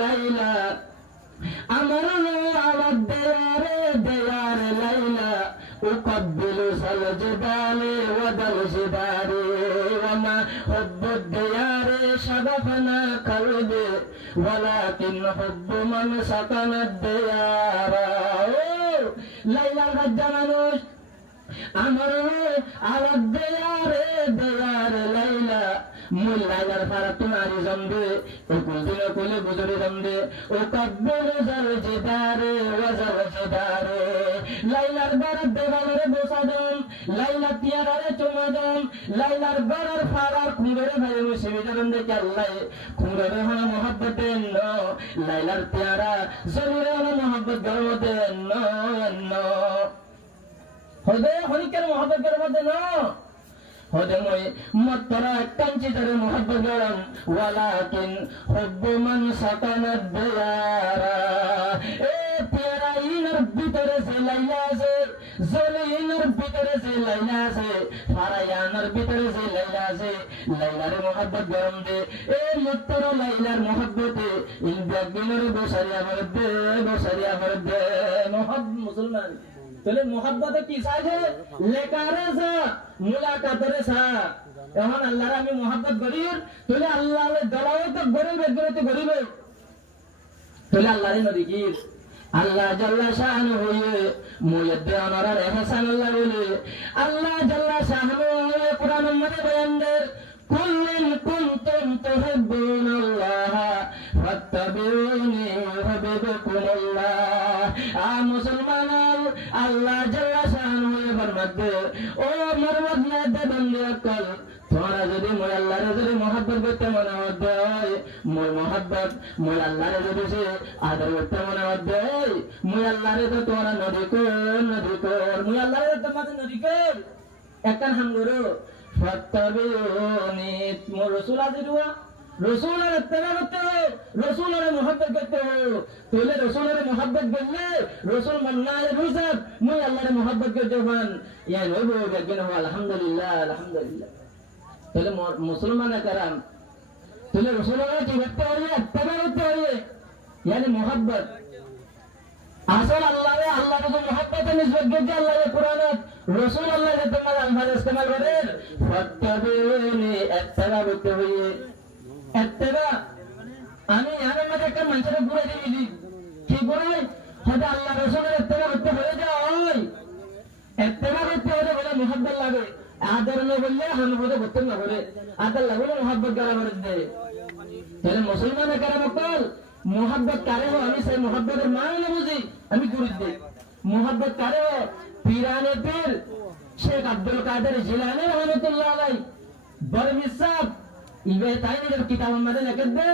লাইলা আমার আলাদ দেয়ারে লাইলা أقبل سالجبال ودل جبال وما حب الديار شغفنا قلبي ولكن حب من سكن الديار ليلى الغجمانوش আমার আলাদ দেয়ারে লাইলা মুল লাইলার ফারা তোমারি জমবে ও কুলদিন কোলে গুজরে জমবে ও কাব্বুল জার জিদারে ওয়াজার জিদারে লাইলার বারাত দেওয়ালে বসাদম লাইলা তিয়ারারে চুমাদম লাইলার বারার ফারার খুঁড়ে ভাই মুসিবি জরম দে আল্লাহ খুঁড়ে হনা মোহাব্বত ন লাইলার তিয়ারা জলিরে হনা মোহাব্বত গরমতে ন হদে হনিকের মোহাব্বত করে মধ্যে না হদে মই মতরা কাঞ্চি ধরে মোহাব্বত গরম ওয়ালাকিন হুব্বু মান সাকানাত দিয়ারা এ তেরা ইনার ভিতরে যে লাইলা আছে জলিনার ভিতরে যে লাইলা আছে ফারায়ানার ভিতরে যে লাইলা আছে লাইলার মোহাব্বত গরম দে এ মতরা লাইলার মোহাব্বতে ইন ব্যাগিনের বসারিয়া ভরদে মোহাব্বত মুসলমান তাহলে মোহাব্বতে কি চাইছে লেকারে যা মুলাকাতরে সা এখন আল্লাহর আমি মোহাব্বত করি তাহলে আল্লাহর দলাও তো গরিবে তাহলে আল্লাহর নদী কি আল্লাহ জাল্লা শাহানু হয়ে মুয়াদ্দে অনরার ইহসান আল্লাহ বলে আল্লাহ জাল্লা শাহানু হয়ে কোরআনের মধ্যে বয়ান দেয় কুল্লিন কুনতুম তুহিব্বুনাল্লাহ ফাত্তাবিউনি ইউহিব্বুকুমুল্লাহ মুসলমান আল্লাহ জাল্লা শাহানু হয়ে ফরমাতে ও মরমত না দে বন্দে আকল তোমরা যদি মই আল্লাহর যদি মোহাব্বত করতে মনে হয় মই মোহাব্বত মই আল্লাহর যদি সে আদর করতে মনে হয় মই আল্লাহর তো তোমরা নদী কর মই আল্লাহর তোমাদের নদী কর একখান হাঙ্গুরো ফাত্তাবিউনি মোর রাসূল আজিরুয়া রাসূলের ইত্তেবা করতে হবে রাসূলের মোহাব্বত করতে হবে তাহলে রাসূলের মোহাব্বত করলে রাসূল মান্নারে রুজাত মই আল্লাহর মোহাব্বত করতে পান ইয়া নবী বেগেন আলহামদুলিল্লাহ তাহলে মুসলমানের কারাম তাহলে রাসূলের কি করতে হবে ইত্তেবা করতে হবে يعني মোহাব্বত আসল আল্লাহ তো মোহাব্বতে নিসবত করতে আল্লাহর কোরআনত রাসূল আল্লাহর তোমার আলফাজ ইস্তেমাল করেন ফাত্তাবিউনি ইত্তেবা করতে হবে ইত্তেবা আমি আমার মধ্যে একটা মানুষের ঘুরে দিবি কি করে হয়তো আল্লাহ রাসূলের ইত্তেবা করতে হয়ে যায় ইত্তেবা করতে হলে বলে মোহাব্বত লাগে আদর না বললে হানবত করতে না করে আদর লাগলে মোহাব্বত করা করে দে তাহলে মুসলমানের কারা বকল মোহাব্বত কারে হো আমি সেই মোহাব্বতের মানে বুঝি আমি গুরু দেই মোহাব্বত কারে হো পীরানে পীর শেখ আব্দুল কাদের জিলানী রহমাতুল্লাহ আলাইহি বরমি সাহেব ইবে তাইনের কিতাব মধ্যে লিখে দে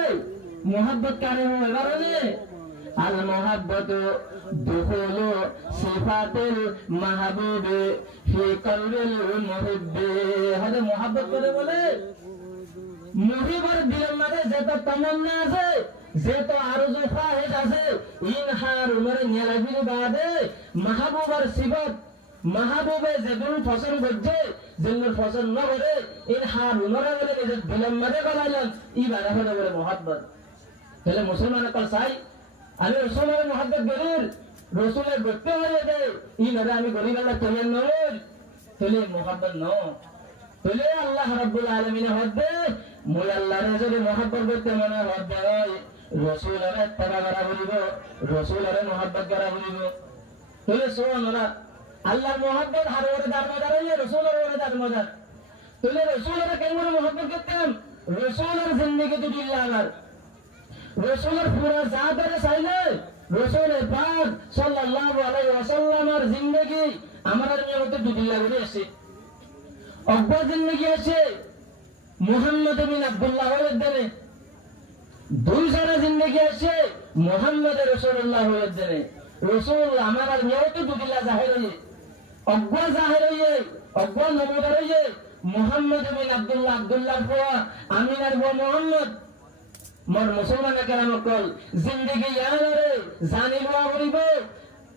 মোহাব্বত কারে হো এবারে আল মোহাব্বতু দুখুলু সিফাতিল মাহবুব ফি কলবিল মুহিব্বি হলে মোহাব্বত করে বলে মুহিবের দিলের মধ্যে যত তামান্না আছে যত আরজু খাহিশ আছে ইনহার উমরে নিয়ালাবির বাদে মাহবুবের সিফাত মাহবুবে যেগুলো ফসল করছে যেগুলো ফসল না করে এর হার উনরা বলে নিজের দিলের মাঝে গলাইলেন ই বাধা হলে বলে মহাব্বত। তাহলে মুসলমান কল চাই আমি রসুলের মহাব্বত গরির রসুলের করতে হয়ে দেয় ই মেরে আমি গরিব আল্লাহ তোলের নয় তোলে মহাব্বত ন তোলে আল্লাহ রাব্বুল আলামিন হদ্দে মই আল্লাহর যদি মহাব্বত করতে মনে হদ্দে হয় রসুলের তারা করা বলিব রসুলের মহাব্বত করা বলিব তোলে সোনারা আল্লাহর মহাব্বত হার ওরে দার মজার হইলে রসুলের ওরে দার মজার তোলে রসুলের কেমন মহাব্বত করতাম রসুলের জিন্দেগি তো দিল্লার রসুলের পুরা জাতের চাইলে রসুল পাক সাল্লাল্লাহু আলাইহি ওয়াসাল্লামের জিন্দেগি আমাদের নিয়মতে দুদিল্লা করে আসে অব্বা জিন্দেগি আছে মুহাম্মদ বিন আব্দুল্লাহ এর দ্বারে দুই সারা জিন্দেগি আছে মুহাম্মদ রাসূলুল্লাহ এর দ্বারে রসুল আমার নিয়মতে দুদিল্লা জাহির হয়ে অব্বা জাহির হয়ে অব্বা নবুদার হয়ে মুহাম্মদ বিন আব্দুল্লাহ আব্দুল্লাহ ফুয়া আমিনার বুয়া মুহাম্মদ মোর মুসলমান কেরাম কল জিন্দগি ইয়ারে জানিব করিব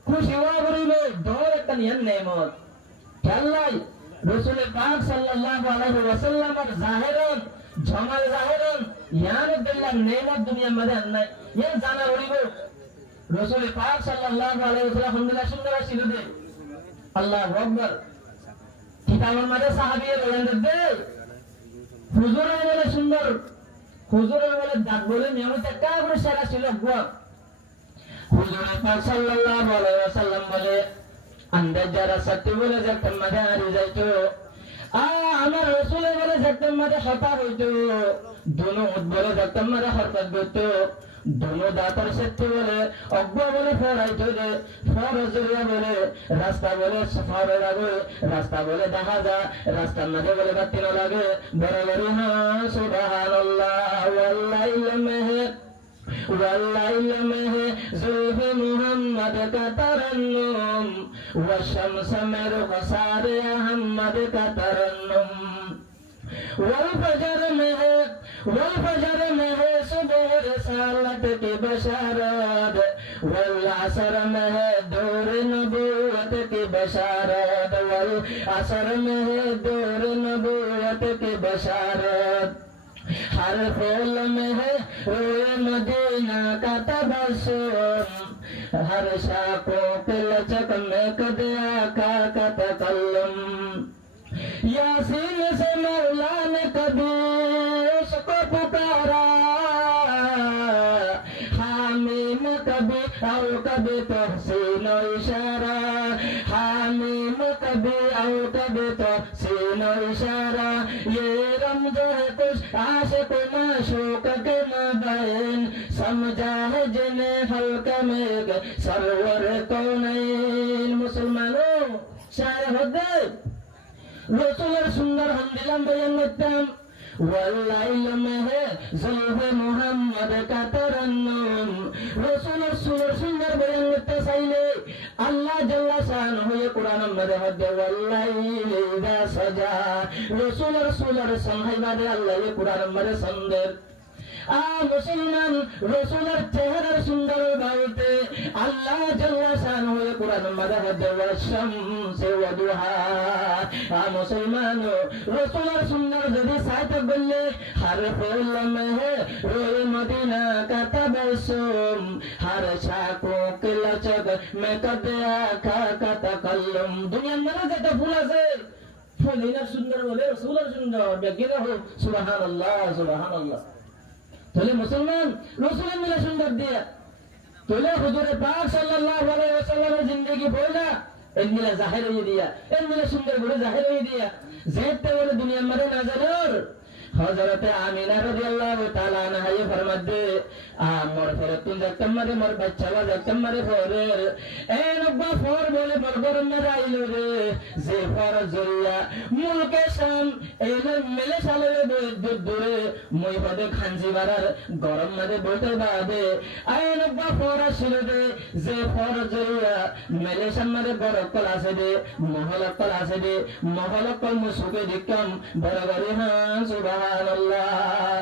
খুশি হওয়া করিব দর একটা নিয়ম নেমত খেলাই রাসূল পাক সাল্লাল্লাহু আলাইহি ওয়াসাল্লামের জাহিরন জামাল জাহিরন ইয়ার দিল্লাহ নেমত দুনিয়ার মধ্যে নাই ইয়া জানা করিব রাসূল পাক সাল্লাল্লাহু আলাইহি ওয়াসাল্লাম আলহামদুলিল্লাহ সুন্দর ছিল দে আল্লাহু আকবার কিতাবের মধ্যে সাহাবীরা বলেন দে হুজুরের বলে সুন্দর হুজুরের বলে দাঁত বলে নিয়মিত একটা করে সেরা ছিল হুজুর পাক সাল্লাল্লাহু আলাইহি ওয়াসাল্লাম বলে আন্দাজ যারা সত্যি বলে যে তোমাদের হারিয়ে যাইতো আমার রাসূলের বলে যে তোমাদের হতা হইতো দুনো বলে যে তোমাদের হরকত হইতো দুনো দাঁতের সত্যি বলে অজ্ঞা বলে ফরাইতো রে ফরজরিয়া বলে রাস্তা বলে সফারে লাগে রাস্তা বলে দেখা যায় রাস্তার মাঝে বলে বাতি না লাগে বরাবরই হ্যাঁ সুবহানাল্লাহ والليل مه زلف محمد کا ترنم والشمس مرغ سار احمد کا ترنم والفجر مه صبح رسالت کی بشارت والعصر مه دور نبوت کی بشارت والعصر مه دور نبوت کی بشارت हर फूल में है रोए मदीना का तबस्सुम हर शाखों पे लचक में कदिया का तकल्लुम यासीन से मौला ने कभी उसको पुकारा हामीम कभी और कभी तहसीन इशारा हामीम कभी और कभी तहसीन इशारा ये रमज़ है कुछ आशिक माशूक के माबैन समझा है जिन्हें हल्का में सरवर कौनैन मुसलमानों शायर होते रसूलर सुंदर हम दिलम बयान करताम والليل में है जुल्फ मुहम्मद का तरन्नुम रसूलर सुंदर बयान करते साइले अल्लाह जल्ला शान हुए कुरान में हद والليل इذا सजा रसूलर संहाइबादे अल्लाह ये कुरान में संदेर मुसलमान रसूलर चेहरा सुंदर बावते अल्लाह जल्ला शान हुए कुरान में हद والشمس وضحاها मुसलमान रसूलर सुंदर जदी साथ बोले हर फूल में है रोए मदीना का तबस्सुम हर शाखों के लचक में कदिया का तकल्लुम दुनिया में যেটা ফুল আছে ফুল ইনা সুন্দর বলে রসুলের সুন্দর বেগিরা হো সুবহানাল্লাহ সুবহানাল্লাহ তাহলে মুসলমান রসুলের মিলে সুন্দর দিয়া তাহলে হুজুর পাক সাল্লাল্লাহু আলাইহি ওয়াসাল্লামের জিন্দেগি বইলা এর মিলে জাহির হয়ে দিয়া এর মিলে সুন্দর করে জাহির হয়ে দিয়া যেতে বলে দুনিয়ার মধ্যে না জানোর हजरत आमीना रज़ियल्लाहु ताला अन्हा ये फरमाते मोर फरतुन जक्तम मरे मोर बच्चा जक्तम मरे फोरे ए नब्बा फोर बोले बरबर में आइलो रे जे फर जरिया मुल्क शाम एले मिले साले दूरे মই পদে খানজি বারার গরম মাঝে বইতে বাদে আয় নব্বা ফর আসিল রে যে ফর জরিয়া মিলে সামনে বড় কল আছে রে মহল কল আছে রে মহল কল মুসুকে দিকম বরাবরি হ্যাঁ सुबहानल्लाह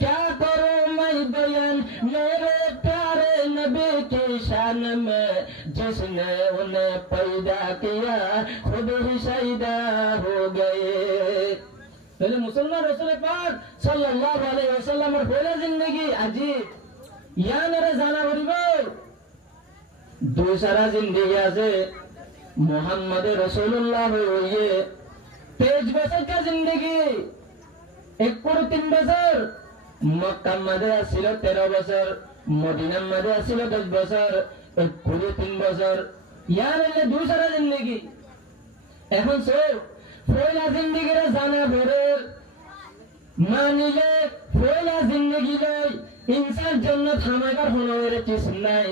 क्या करूं मैं बयान मेरे प्यारे नबी की शान में जिसने उन्हें पैदा किया खुद ही शहीदा हो गए। তাহলে মুসলমান রাসূল পাক সাল্লাল্লাহু আলাইহি ওয়াসাল্লামের পয়লা জিন্দেগি আজি ইয়ানরে জানা করিব। दूसरा जिंदगी আছে मोहम्मद रसूलुल्लाह হইয়ে 23 বছর का जिंदगी 3 বছর মক্কা মধ্যে ছিল 13 বছর মদিনা মধ্যে ছিল 10 বছর 3 বছর ইয়ানরে दूसरा जिंदगी এখন সব পয়লা জিন্দেগির জানা ভরে মানিলে পয়লা জিন্দেগি লই ইনসান জান্নাত হামাইবার হনরে চিজ নাই।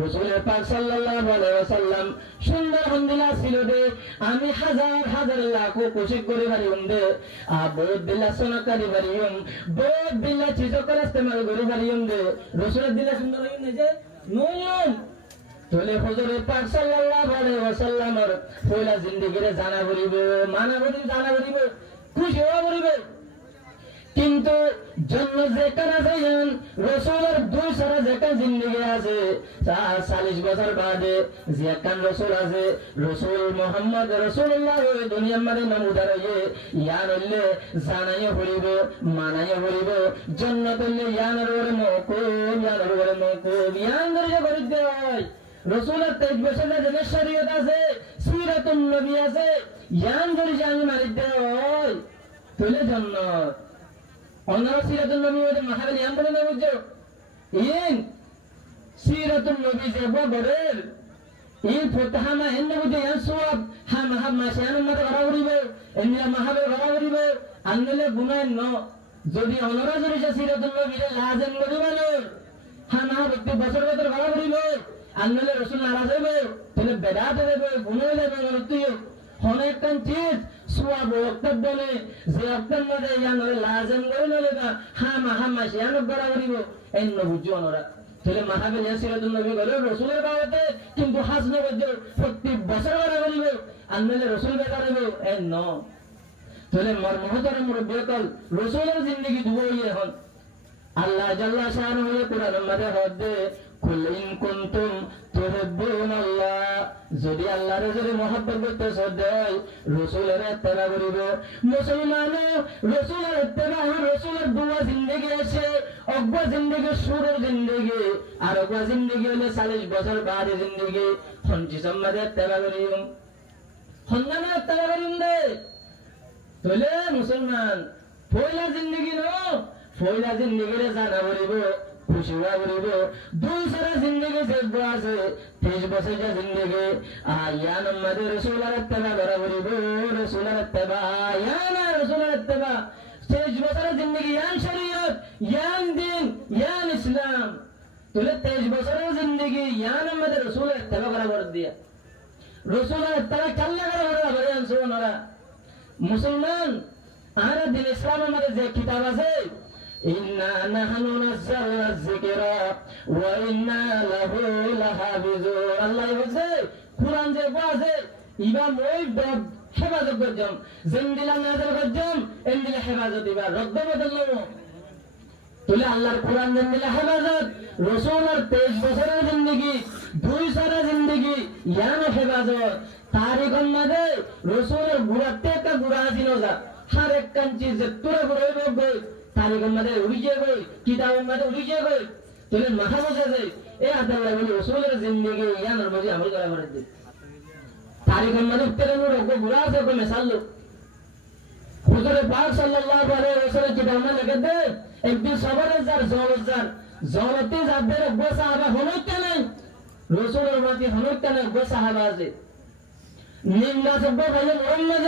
রাসূল পাক সাল্লাল্লাহু আলাইহি ওয়াসাল্লাম সুন্দর হন্দিলা ছিল দে আমি হাজার হাজার লাখ কোশিশ করে পারিম দে বহুত দিলা সনকারি পারিম বহুত দিলা চিজ করে ইস্তেমাল করে পারিম দে রাসূলের দিলা সুন্দর হইন যে নয়ন তোলে হুজুর পাক সাল্লাল্লাহু আলাইহি ওয়াসাল্লামের পয়লা জিন্দেগিরে জানা করিব মানা করিব জানা করিব খুশি হওয়া করিব। কিন্তু জন্য যেখানে যাইন রাসূলের दूसरा যেখানে জিন্দেগি আছে 40 বছর বাদে যেখান রাসূল আছে রাসূল মুহাম্মদ রাসূলুল্লাহ ওই দুনিয়ার মধ্যে নমুদার হয়ে ইয়ানলে জানাইয়া করিব মানাইয়া করিব জান্নাতুল ইয়ানের ওরে মকুম ইয়ানের ওরে মকুম ইয়ানের যে করি দেয় রাসূলের 23 বছরের যে শরীয়ত আছে সিরাতুন নবী আছে ইয়ান ধরে জানি মারি দেয় তোলে জান্নাত অন্যান্য সিরাতুন নবী ওদের মাহাবেল ইয়ান বলে না বুঝছো ইন সিরাতুন নবী যে বড়ের ইন ফতহামা এন্নে বুঝে ইয়ান সওয়াব হামা শায়ান মতে করা করিবে এন্নে মাহাবেল করা করিবে আনলে গুনাহ ন যদি অনরা যদি সিরাতুন নবী লাজম করিবে না হামা ব্যক্তি বছর বছর করা করিবে আনলে রাসূল নারাজ হইবে তাহলে বেদাত হইবে গুনাহ হইবে নরতিয় অনেক কান চিজ সওয়াব ওয়াক্ত বলে যে ওয়াক্তের মধ্যে ইয়ানরে লাজম করে নলেবা হামা শায়ান করা করিব এন্ন বুঝো অনরা তাহলে মাহাবেল সিরাতুন নবী বলে রাসূলের বাবাতে কিন্তু হাজ নবজ প্রতি বছর করা করিবে আনলে রাসূল বেকার হইবে এন্ন তাহলে মরমহতর মুরব্বিয়কল রাসূলের জিন্দেগি দুবইয়ে হন আল্লাহ জাল্লা শানুহু কুরআনের মধ্যে হদে কুল ইন কুনতুম তুহিব্বুনাল্লাহ যদি আল্লাহর যদি মহব্বত করতে সদাই রাসূলের ইত্তেবা করিব মুসলমান রাসূলের ইত্তেবা রাসূলের দুয়া জিন্দেগি আছে অগবা জিন্দেগি সুরের জিন্দেগি আর অগবা জিন্দেগি হলো 40 বছর বাদে জিন্দেগি হনজি সম্মাদে ইত্তেবা করিব হন্নামে ইত্তেবা করিম দে তোলে মুসলমান পয়লা জিন্দেগি ন পয়লা জিন্দেগিরে জানা করিব খুশি হওয়া করিব दूसरा জিন্দেগি যে আছে 23 বছরের জিন্দেগি ইয়ান আমাদের রাসূলের ইত্তেবা করা করিব রাসূলের ইত্তেবা ইয়ান রাসূলের ইত্তেবা 23 বছরের জিন্দেগি ইয়ান শরীয়ত ইয়ান দ্বীন ইয়ান ইসলাম তোলে 23 বছরের জিন্দেগি ইয়ান আমাদের রাসূলের ইত্তেবা করা করে দিয়া রাসূলের ইত্তেবা কাল্লা করা করে ইয়ান সুবহানাল্লাহ মুসলমান আর দিন ইসলামের মধ্যে যে কিতাব আছে ইন্না নাহনু নাযালনা যিকরা ওয়া ইন্না লাহু লাহাফিজুন আল্লাহ বলছে কুরআন যে আছে ইমাম ওই হেফাজত করজম জিন্দিলা নাযিল করজম এন্দিলা হেফাজত দিবা রদ্দ বদললো তুলে আল্লাহর কুরআন জিন্দিলা হেফাজত রাসূলের 23 বছরের জিন্দেগি 2 সারা জিন্দেগি ইয়ান হেফাজত তারিখের মধ্যে রাসূলের গুরাতে একটা গুরা ছিল যা हर एक कंची से तुरे बुरे लोग गए तारीखों में उड़ीजे गए किताबों में उड़ीजे गए तूने महामुझे से ए अल्लाह बोले रसूल की जिंदगी या नरमजी अमल करा कर दे तारीखों में तेरे नूर को बुरा से को मिसाल लो हुजूर पाक सल्लल्लाहु अलैहि वसल्लम की दामन लगे दे एक दिन सबर हजार ज़ौलती ज़ाबे रब्बो साहबा होने क्या नहीं रसूल रहमती होने क्या नहीं रब्बो साहबा से निंदा सब भाई मोहम्मद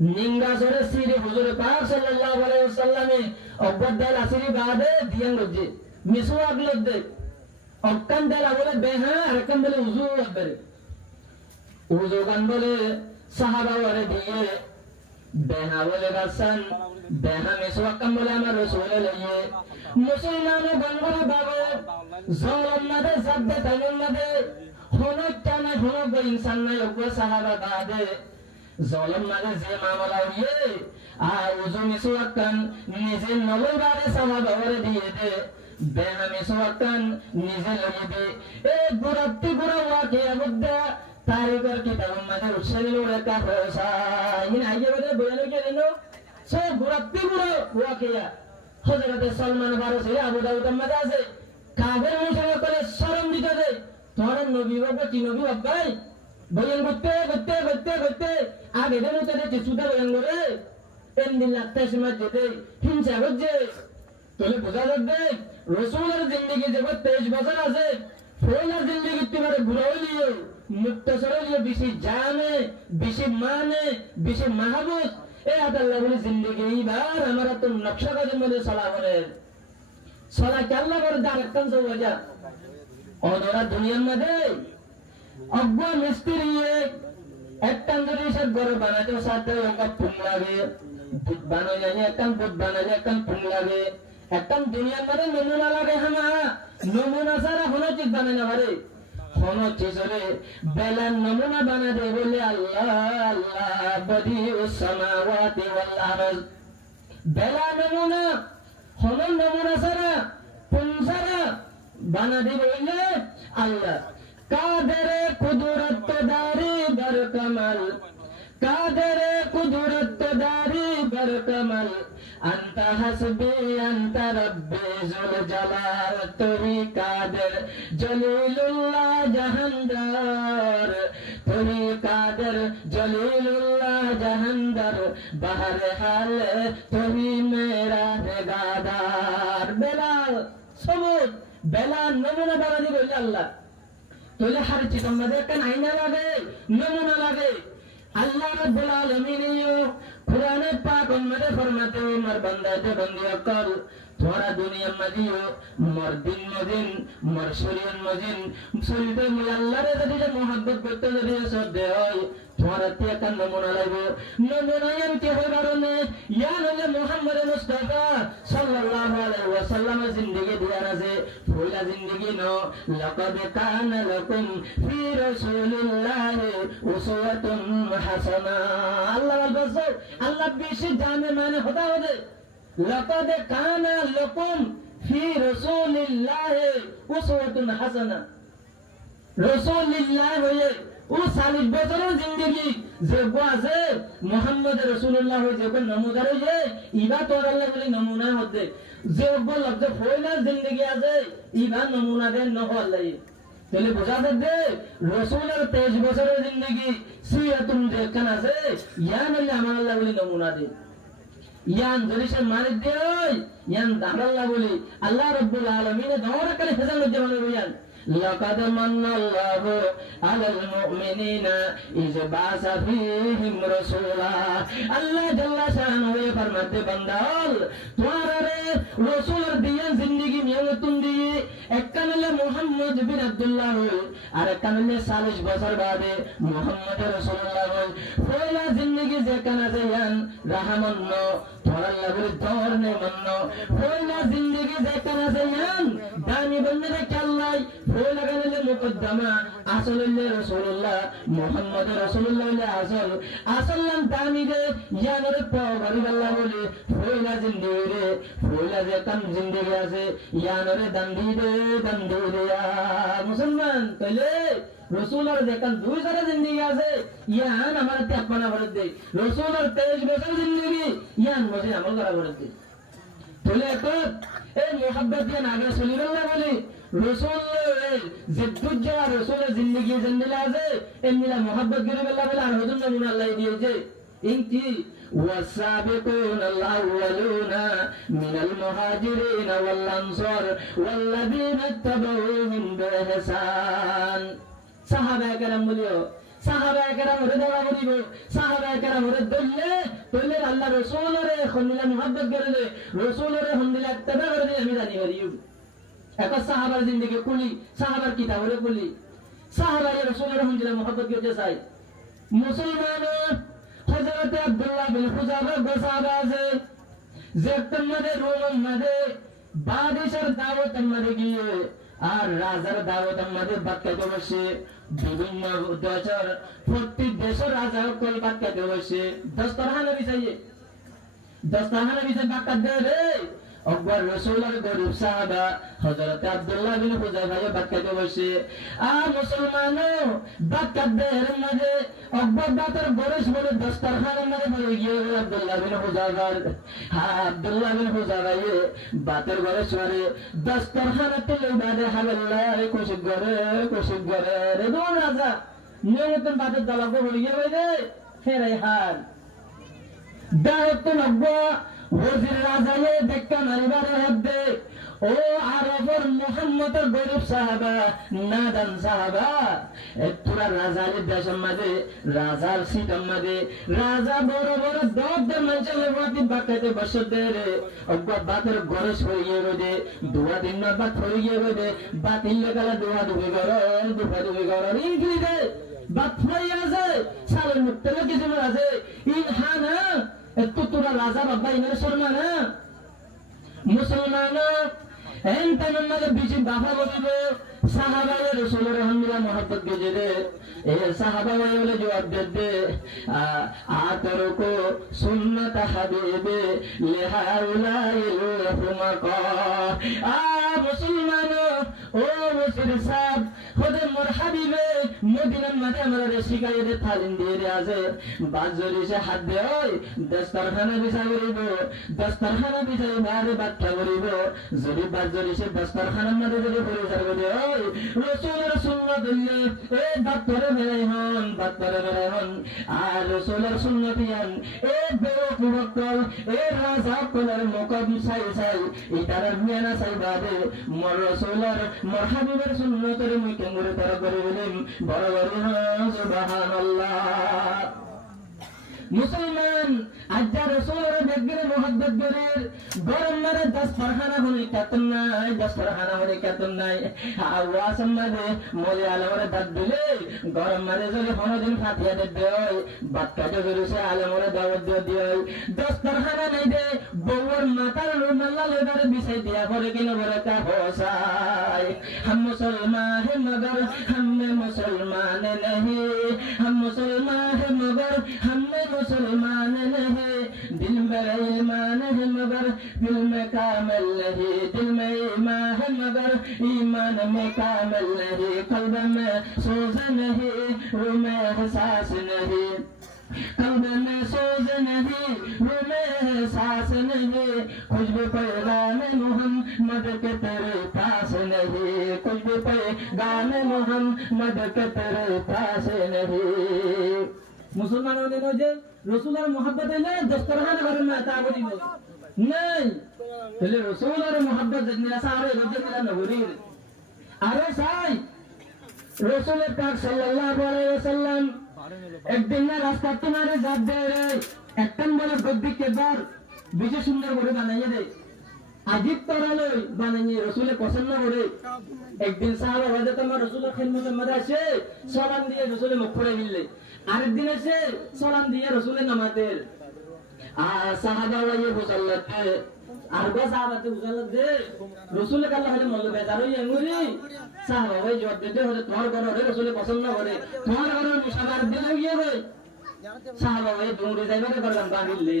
निंगा सरे सीरे हुजूर पाक सल्लल्लाहु अलैहि वसल्लम अब्बदल असरी बादे दियन लज्जे मिसवाक लद्दे अक्कन दला बोले बेहा रकम बोले हुजूर अब्बरे हुजूर गन बोले साहबा वाले दिए बेहा बोले गसन बेहा मिसवाक कम बोले हमारे रसूल लिए मुसलमानों गन बोले बाबा ज़ालिम मदे ज़ब्द तमिल मदे होना क्या नहीं होना कोई इंसान नहीं अब्बा साहबा बादे ज़ालिम माने जे मामला ये उजु मिसवाकन निजे नलो बारे साहबा और दिए दे বেহামি সোয়াকান নিজে লইবে এ গুরাত্তি গুরা ওয়াকে মধ্যে তারিখের কিতাবের মাঝে উৎসাহিত লেখা হয়েছে ইন আগে বলে বয়ানো কেন সে গুরাত্তি গুরা ওয়াকে হযরত সালমান ফারসি আবু দাউদের মাঝে আছে কাফের মুশরিক করে শরম দিতে দেয় তোমার নবী বাবা কি নবী বাবাই বয়ান করতে আগে দেন তো দেখি সুদা বয়ান করে এমনি লাগতে সময় যেতে হিংসা করছে তোলে বোঝা যাবে রাসূলের জিন্দেগি যে 23 বছর আছে ফোলা জিন্দেগি তোমার বুড়া হইলিও মুক্তসর হইলিও বেশি জানে বেশি মানে বেশি মাহবুব এ আল্লাহ বলে জিন্দেগি এইবার আমরা তো নকশা কাজের মধ্যে চলা করে চলা আল্লাহ করে ডাইরেক্টন সব যা ওরা দুনিয়ার মধ্যে অজ্ঞ মিস্ত্রি একটা যদি সে ঘর বানাতে সাথে একটা ফুল লাগে বুট বানাইলে একটা বুট বানাইলে একটা ফুল লাগে একটা দুনিয়ার মধ্যে নমুনা লাগে হামা নমুনা ছাড়া হনো চিজ বানাই না পারে হনো চিজরে বেলার নমুনা বানা দে বলে আল্লাহ আল্লাহ বদিউস সামাওয়াতি ওয়াল আরদ বেলা নমুনা হনো নমুনা ছাড়া ফুল ছাড়া বানা দে বলে আল্লাহ কাদের কুদরত দারি बर कमल कादर कुदरत दारी बर कमल अंत हसबी अंत रब्बी जुल जलाल तुही कादर जलीलुल्लाह जहांदार तुही कादर जलीलुल्लाह जहांदार बहर हाल तुही मेरा निगाहदार बेलाल सबूत बेलाल नमूना बना दी बोले अल्लाह তোলে হার চিতম মধ্যে একটা আয়না লাগে নমুনা লাগে আল্লাহ রাব্বুল আলামিন কুরআনে পাক মধ্যে ফরমাতে মার বান্দাতে বন্দিয়া কর তোরা দুনিয়া মধ্যে মর দিন মদিন মর শরীর মদিন শরীরে আল্লাহর যদি মোহাব্বত করতে যদি শ্রদ্ধা হয় তোরা তে একটা নমুনা লাগবে নমুনা এমতি হয় কারণে ইয়া নলে মুহাম্মদ মুস্তাফা সাল্লাল্লাহু আলাইহি ওয়াসাল্লাম জিন্দেগি দিয়া আছে ফুলা জিন্দেগি ন লাকাদ কানা লাকুম ফি রাসূলিল্লাহি উসওয়াতুন হাসানা আল্লাহ বলছে আল্লাহ বেশি জানে মানে খোদা হবে লাকাদ কানা লাকুম ফি রাসূলিল্লাহি উসওয়াতুন হাসানা রাসূলিল্লাহ হয়ে ও 40 বছরের জিন্দেগি যে আছে মুহাম্মদ রাসূলুল্লাহ হয়ে যখন নমুনা হয়ে ইবা তো আল্লাহ বলে নমুনা হতে যে লফজ ফয়লা জিন্দেগি আছে ইবা নমুনা দেন ন আল্লাহ তাহলে বোঝা যাবে রাসূলের 23 বছরের জিন্দেগি সিয়াতুন যে কান আছে ইয়ান আমার আল্লাহ বলে নমুনা দেন ইয়ান যদি সে মানে দেয় ইয়ান আল্লাহ বলে আল্লাহ রাব্বুল আলামিন দওরা করে ফেজাল জামানে ইয়ান لقد من الله على المؤمنين إذ بعث فيهم رسولا الله جل شانه फरमाते बंदाल तुम्हारे रसूल दिया जिंदगी में तुम दिए एक कानले मोहम्मद बिन अब्दुल्लाह और एक कानले 40 বছর বাদে मोहम्मद रसूलुल्लाह পয়লা जिंदगी যে কানা যে ইয়ান রাহমান তোরা লাগলে দর নে মান্ন পয়লা जिंदगी যে কানা যে ইয়ান দানি বন্ধে চাল্লাই পয়লা কানলে মুকদ্দমা আসলে রাসূলুল্লাহ মুহাম্মদ রাসূলুল্লাহ আসল আসলাম দানি রে ইয়ানের পাওয়ারি আল্লাহ বলে পয়লা जिंदगी রে পয়লা যে কান जिंदगी আছে ইয়ানের দান্দি রে মুসলমান তাহলে রসুলের দেখেন 2 সারা জিন্দেগি আছে ইয়ান আমার তে আপনা ভরে দে রসুলের 23 বছর জিন্দেগি ইয়ান মজে আমল করা ভরে দে তাহলে তো এই মোহাব্বত ইয়ান আগে সলিল্লাহ বলি রসুল জিদ্দুজ্জা রসুলের জিন্দেগি জিন্দেলা আছে এমনিলা মোহাব্বত করে আল্লাহ বলে আর হুজুর নবী আল্লাহ দিয়েছে ইনকি والسابقون الأولون من المهاجرين والأنصار والذين اتبعوهم بإحسان সাহাবা কেরাম বলিও সাহাবা কেরাম হরে দেওয়া বলিব সাহাবা কেরাম হরে দলে আল্লাহ রাসূলের খন্দিলা মুহাব্বত করে রাসূলের খন্দিলা ইত্তেবা করে আমি জানি বলিও এক সাহাবার জিন্দেগি কুলি সাহাবার কিতাবরে কুলি সাহাবা রাসূলের খন্দিলা মুহাব্বত করতে চাই মুসলমান হযরত আব্দুল্লাহ বিন খুজাফা গোসাবা আছে যে তোমাদের রোম মধ্যে বাদশার দাওয়াত মধ্যে গিয়ে আর রাজার দাওয়াত আমাদের বাক্যাতে বসে বিভিন্ন দেশের প্রতি দেশের রাজা কল বাক্যাতে বসে দস্তরখানা বিছাইয়ে বাক্যাত দেয় রে আকবর রাসূলের গরিব সাহাবা হযরত আব্দুল্লাহ বিন হুযায়ফা বাক্কাতে বসে মুসলমানো বাক্কাদের মাঝে আকবর বাতের বরস বলে দস্তরখানের মাঝে পড়ে গিয়ে আব্দুল্লাহ বিন হুযায়ফা আব্দুল্লাহ বিন হুযায়ফা বাতের বরস বলে দস্তরখানে তুলে বাদে হালাল্লাহ খুশি করে রে দোন রাজা নিয়মতন বাতের দালাগো হয়ে গিয়ে রে ফেরাই হাল দাওয়াত নব্বা ওজির রাজায়ে দেখা মারিবারে হদ্দে ও আরবের মুহাম্মদের গরিব সাহাবা নাদান সাহাবা তোরা রাজার দেশের মাঝে রাজার সিটের মাঝে রাজা বড় বড় দরদের মানুষের বাতি বাকাইতে বসে দে রে অব্বা বাতের ঘরে সরিয়ে রোদে দুয়া দিন না বাত সরিয়ে রোদে বাতিল লেগালে দুয়া দুবি গরম ইনকি দে বাত ফরিয়া যায় সালের মুক্তের কিছু আছে ইনহানা একটু তোরা রাজা বাবা ইনার শর্মা না মুসলমান এনতানের মাঝে বিচি বাফা বলিব সাহাবায়ে রাসূলের হামলা মোহাব্বত গেজে দে এ সাহাবায়ে বলে জবাব দে আতরকো সুন্নাত হাবিবে লিহাউলাই রহমাকা মুসলমান ও মুসলিম সাহেব খোদে মোর হাবিবে মদিনার মাঝে আমাদের শিখাই দে তালিম দিয়ে আছে বাজরি সে হাত দে ওই দস্তরখানা বিছাই করিব দস্তরখানা বিছাই বারে বাচ্চা করিব যদি বাজরি সে দস্তরখানার মাঝে যদি পরিচার করে ওই রাসূলের সুন্নাত দিলে এ বাত্তরে বেরাই হন আর রাসূলের সুন্নাত ইয়ান এ বেওকুবকল এ রাজা কোলার মুকাম সাই ইতার মিয়ানা সাই বাদে মোর রাসূলের মোর হাবিবের সুন্নাতের মুকে মুরে তার করে বলেন বড় সুবহানাল্লাহ মুসলমান আজ্জা রাসূলের বেগরে মুহাব্বত করে গরম মারে দস্তরখানা হলে কাতন নাই আওয়াজ মাঝে মোলে আলমরে দাঁত দিলে গরম মারে যদি কোনদিন ফাটিয়া দেয় বাত কাটে গেছে আলমরে দাওয়াত দিয়ে দস্তরখানা নাই দে বউর মাথার রুমাল্লা লেদারে বিছাই দিয়া পরে কিনা বলে কা হোসাই हम मुसलमान है मगर हम में मुसलमान नहीं हम मुसलमान है मगर हम में मुसलमान नहीं दिल में ईमान है मगर दिल में कामिल नहीं दिल में ईमान है मगर ईमान में कामिल नहीं कल्ब में सोज नहीं रूह में एहसास नहीं कल्ब में सोज नहीं रूह में एहसास नहीं कुछ भी पैगाम मोहम्मद के तेरे पास नहीं कुछ भी पैगाम मोहम्मद के तेरे पास नहीं मुसलमानों ने যে রাসূলের mohabbat হইলে দস্তরখানা ঘরে না তা বলি নাই তাহলে রাসূলের mohabbat নিরা সারে রোজে নিরা নগরী আরে সাই রাসূলের পাক সাল্লাল্লাহু আলাইহি ওয়াসাল্লাম একদিন না রাস্তা তোমারে যাব দেয় একদম বলে গদ্দিকে বার বিশেষ সুন্দর করে বানাইয়ে দেয় আজিব তরালে বানাইয়ে রাসূলের পছন্দ করে একদিন সাহাবা হযরত আমার রাসূলের খিদমতে মধ্যে আসে সালাম দিয়ে রাসূলের মুখ পড়ে দিলে আরেকদিন এসে সালাম দিয়ে রাসূলের নামাতের সাহাবা ওয়াইয়ে বুঝাল্লাতে আর গো সাহাবাতে বুঝাল্লাতে রাসূলের আল্লাহ হলে মল্ল বেজার হই এমুরি সাহাবা ওই জবাব দিতে হলে তোমার ঘরে রাসূলের পছন্দ করে তোমার ঘরে মুসাফার দিলে গিয়ে রে সাহাবা ওই দৌড়ে যাইবারে করলাম বানিলে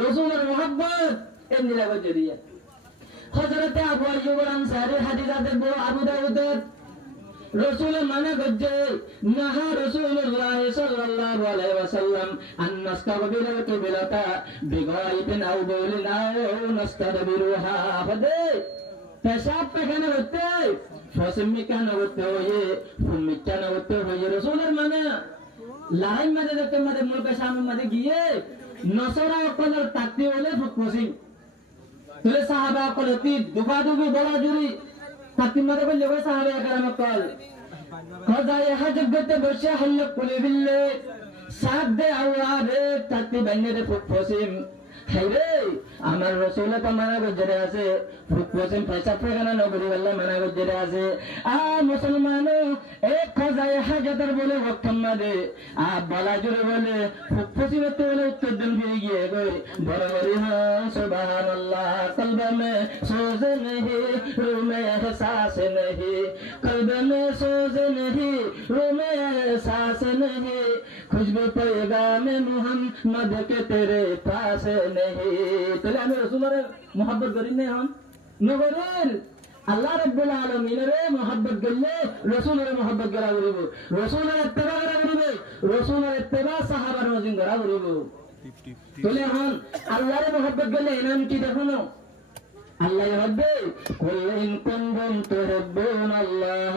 রাসূলের mohabbat এমনি লাগো জড়িয়ে হযরত আবু আইয়ুব আনসারী হাদিসে বো আবু দাউদের রাসূল মানে গজ্জে নাহা রাসূলুল্লাহ সাল্লাল্লাহু আলাইহি ওয়াসাল্লাম আন নাস্তাগবিল কিবলাতা বিগাইবিন আও বাউলিন আও নাস্তাদবিরুহা ফদে পেশাব পায়খানা হতে ফসমিকানা হতে হয় ফুমিকানা হতে হয় রাসূলের মানে লাইন মাঝে দেখতে মাঝে মূল পেশাব মাঝে গিয়ে নসরা কলর তাকতি হলে ফুকসি তোলে সাহাবা কলতি দুবাদুবি বড় জুরি তাকতি মাঝে বললে ওই সাহাবা کرام কল খোদায়ে হাজত করতে বসে হল্ল কুলি বিল্লে সাদ দে আওয়ারে তাকতি বাইনে ফুকসিম হাইরে আমার রাসূলের তো মানা গজরে আছে ফুকসিম পয়সা পায়খানা নগরী আল্লাহ মানা গজরে আছে মুসলমানো এক খোদায়ে হাজতের বলে ওয়াক্তম মাদে বলা জুরে বলে ফুকসিম তো বলে উত্তর দিন ফিরে গিয়ে গই বড় বড় সুবহানাল্লাহ কলব মে সোজ नहीं रूह में एहसास नहीं कल्ब में सोज नहीं रूह में एहसास नहीं खुशबू पैगाम मोहम्मद के तेरे पास नहीं তাহলে আমি রাসূলের mohabbat করি না হন নগরের আল্লাহ রাব্বুল আলামিনের mohabbat করলে রাসূলের mohabbat করা হইব রাসূলের ইত্তেবা করা হইব রাসূলের ইত্তেবা সাহাবার মজিন করা হইব তাহলে হন আল্লাহর mohabbat করলে এনাম কি দেখো না আল্লাহ রাব্বে কুল ইন কুনতুম তুহিব্বুনাল্লাহ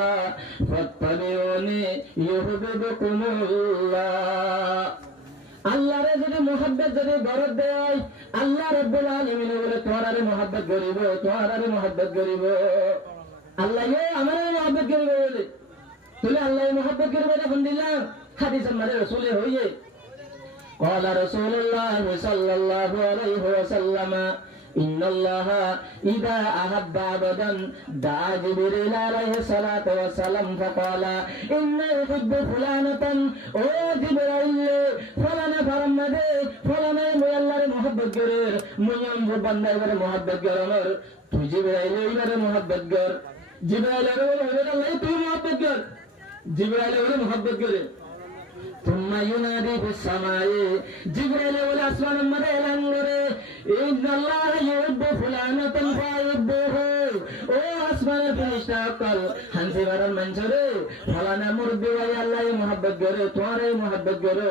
ফাত্তাবিউনি ইউহিব্বুকুমুল্লাহ আল্লাহরে যদি mohabbat যদি গরদ দেয় আল্লাহ রাব্বুল আলামিন বলে তোমারে mohabbat করিব তোমারে mohabbat করিব আল্লাহ আমারে mohabbat করিব বলে তাহলে আল্লাহ mohabbat করিব যখন দিলাম হাদিস আমারে রাসূলে হইয়ে قال رسول الله صلى الله عليه وسلم إن الله إذا أحب عبدا دعا جبريل عليه الصلاة والسلام فقال إن يحب فلانة أو جبريل فلانة فرمده فلانة ميالله محبت قرر ميام بندر بر محبت قرر تو جبريل بر محبت قرر جبريل بر الله تو محبت قرر جبريل بر محبت قرر ثم ينادي في السماء جبريل والأسمان مديلان غري إن الله يحب فلانة فيحبه او আসমান ফেরেশতা কল হানসি বারান মঞ্জরে ফলানা মুরব্বি ওই আল্লাহ mohabbat করে তোমারে mohabbat করে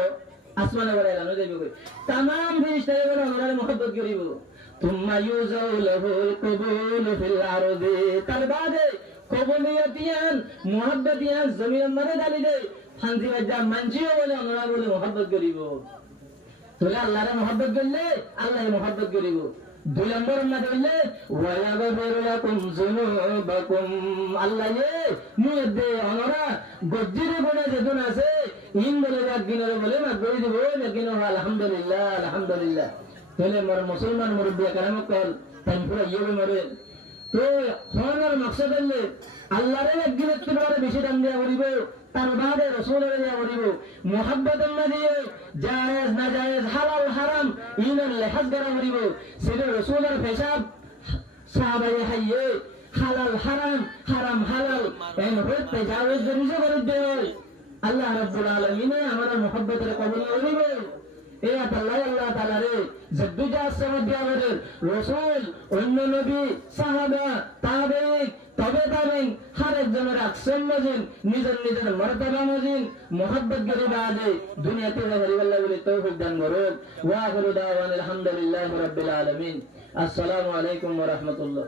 আসমানে বলে এলানো দেবে तमाम ফেরেশতা বলে আমারে mohabbat করিব ثم يوزع له القبول في الارض তার বাদে কবুলিয়াতিয়ান mohabbatiyan জমিন মনে ডালি দেয় হানসি বাজা মানজিও বলে আমরা বলে mohabbat করিব তাহলে আল্লাহর mohabbat করলে আল্লাহ mohabbat করিব দুই নম্বর না বললে ওয়ায়াগফিরু লাকুম যুনুবাকুম আল্লাহ মুদে আমরা গজ্জির বনে যেদুন আছে ইন বলে রাগিনরে বলে না কই দিব লেকিন আলহামদুলিল্লাহ আলহামদুলিল্লাহ তাহলে মোর মুসলমান মুরব্বি کرام কল তাই পুরো ইয়ে মরে তো হওয়ার মাকসাদ হলে আল্লাহর একদিন একটুবার বেশি দাম দেওয়া করিব তার বাদে রাসূলের দেওয়া করিব mohabbat না দিয়ে জায়েজ না জায়েজ হালাল হারাম ইনার লেহাজ করা করিব সেটা রাসূলের পেশাব সাহাবায়ে হাইয়ে হালাল হারাম হারাম হালাল এন হতে জায়েজ জরিজে করে দেয় আল্লাহ রাব্বুল আলামিন আমাদের mohabbaতের কবুল করিব এ আল্লাহ তাআলা রে জদ্দুজা সাহাবাদের রাসূল অন্য নবী সাহাবা তাবেঈন তবে তাবেঈন হর একজনের আকসাম মজিন নিজের নিজের মর্তবা মজিন mohabbat করে বাদে দুনিয়াতে গরিবাল্লাহ বলে তৌফিক দান করুন ওয়া আখিরু দাওয়ানা আলহামদুলিল্লাহি রাব্বিল আলামিন আসসালামু আলাইকুম ওয়া রাহমাতুল্লাহ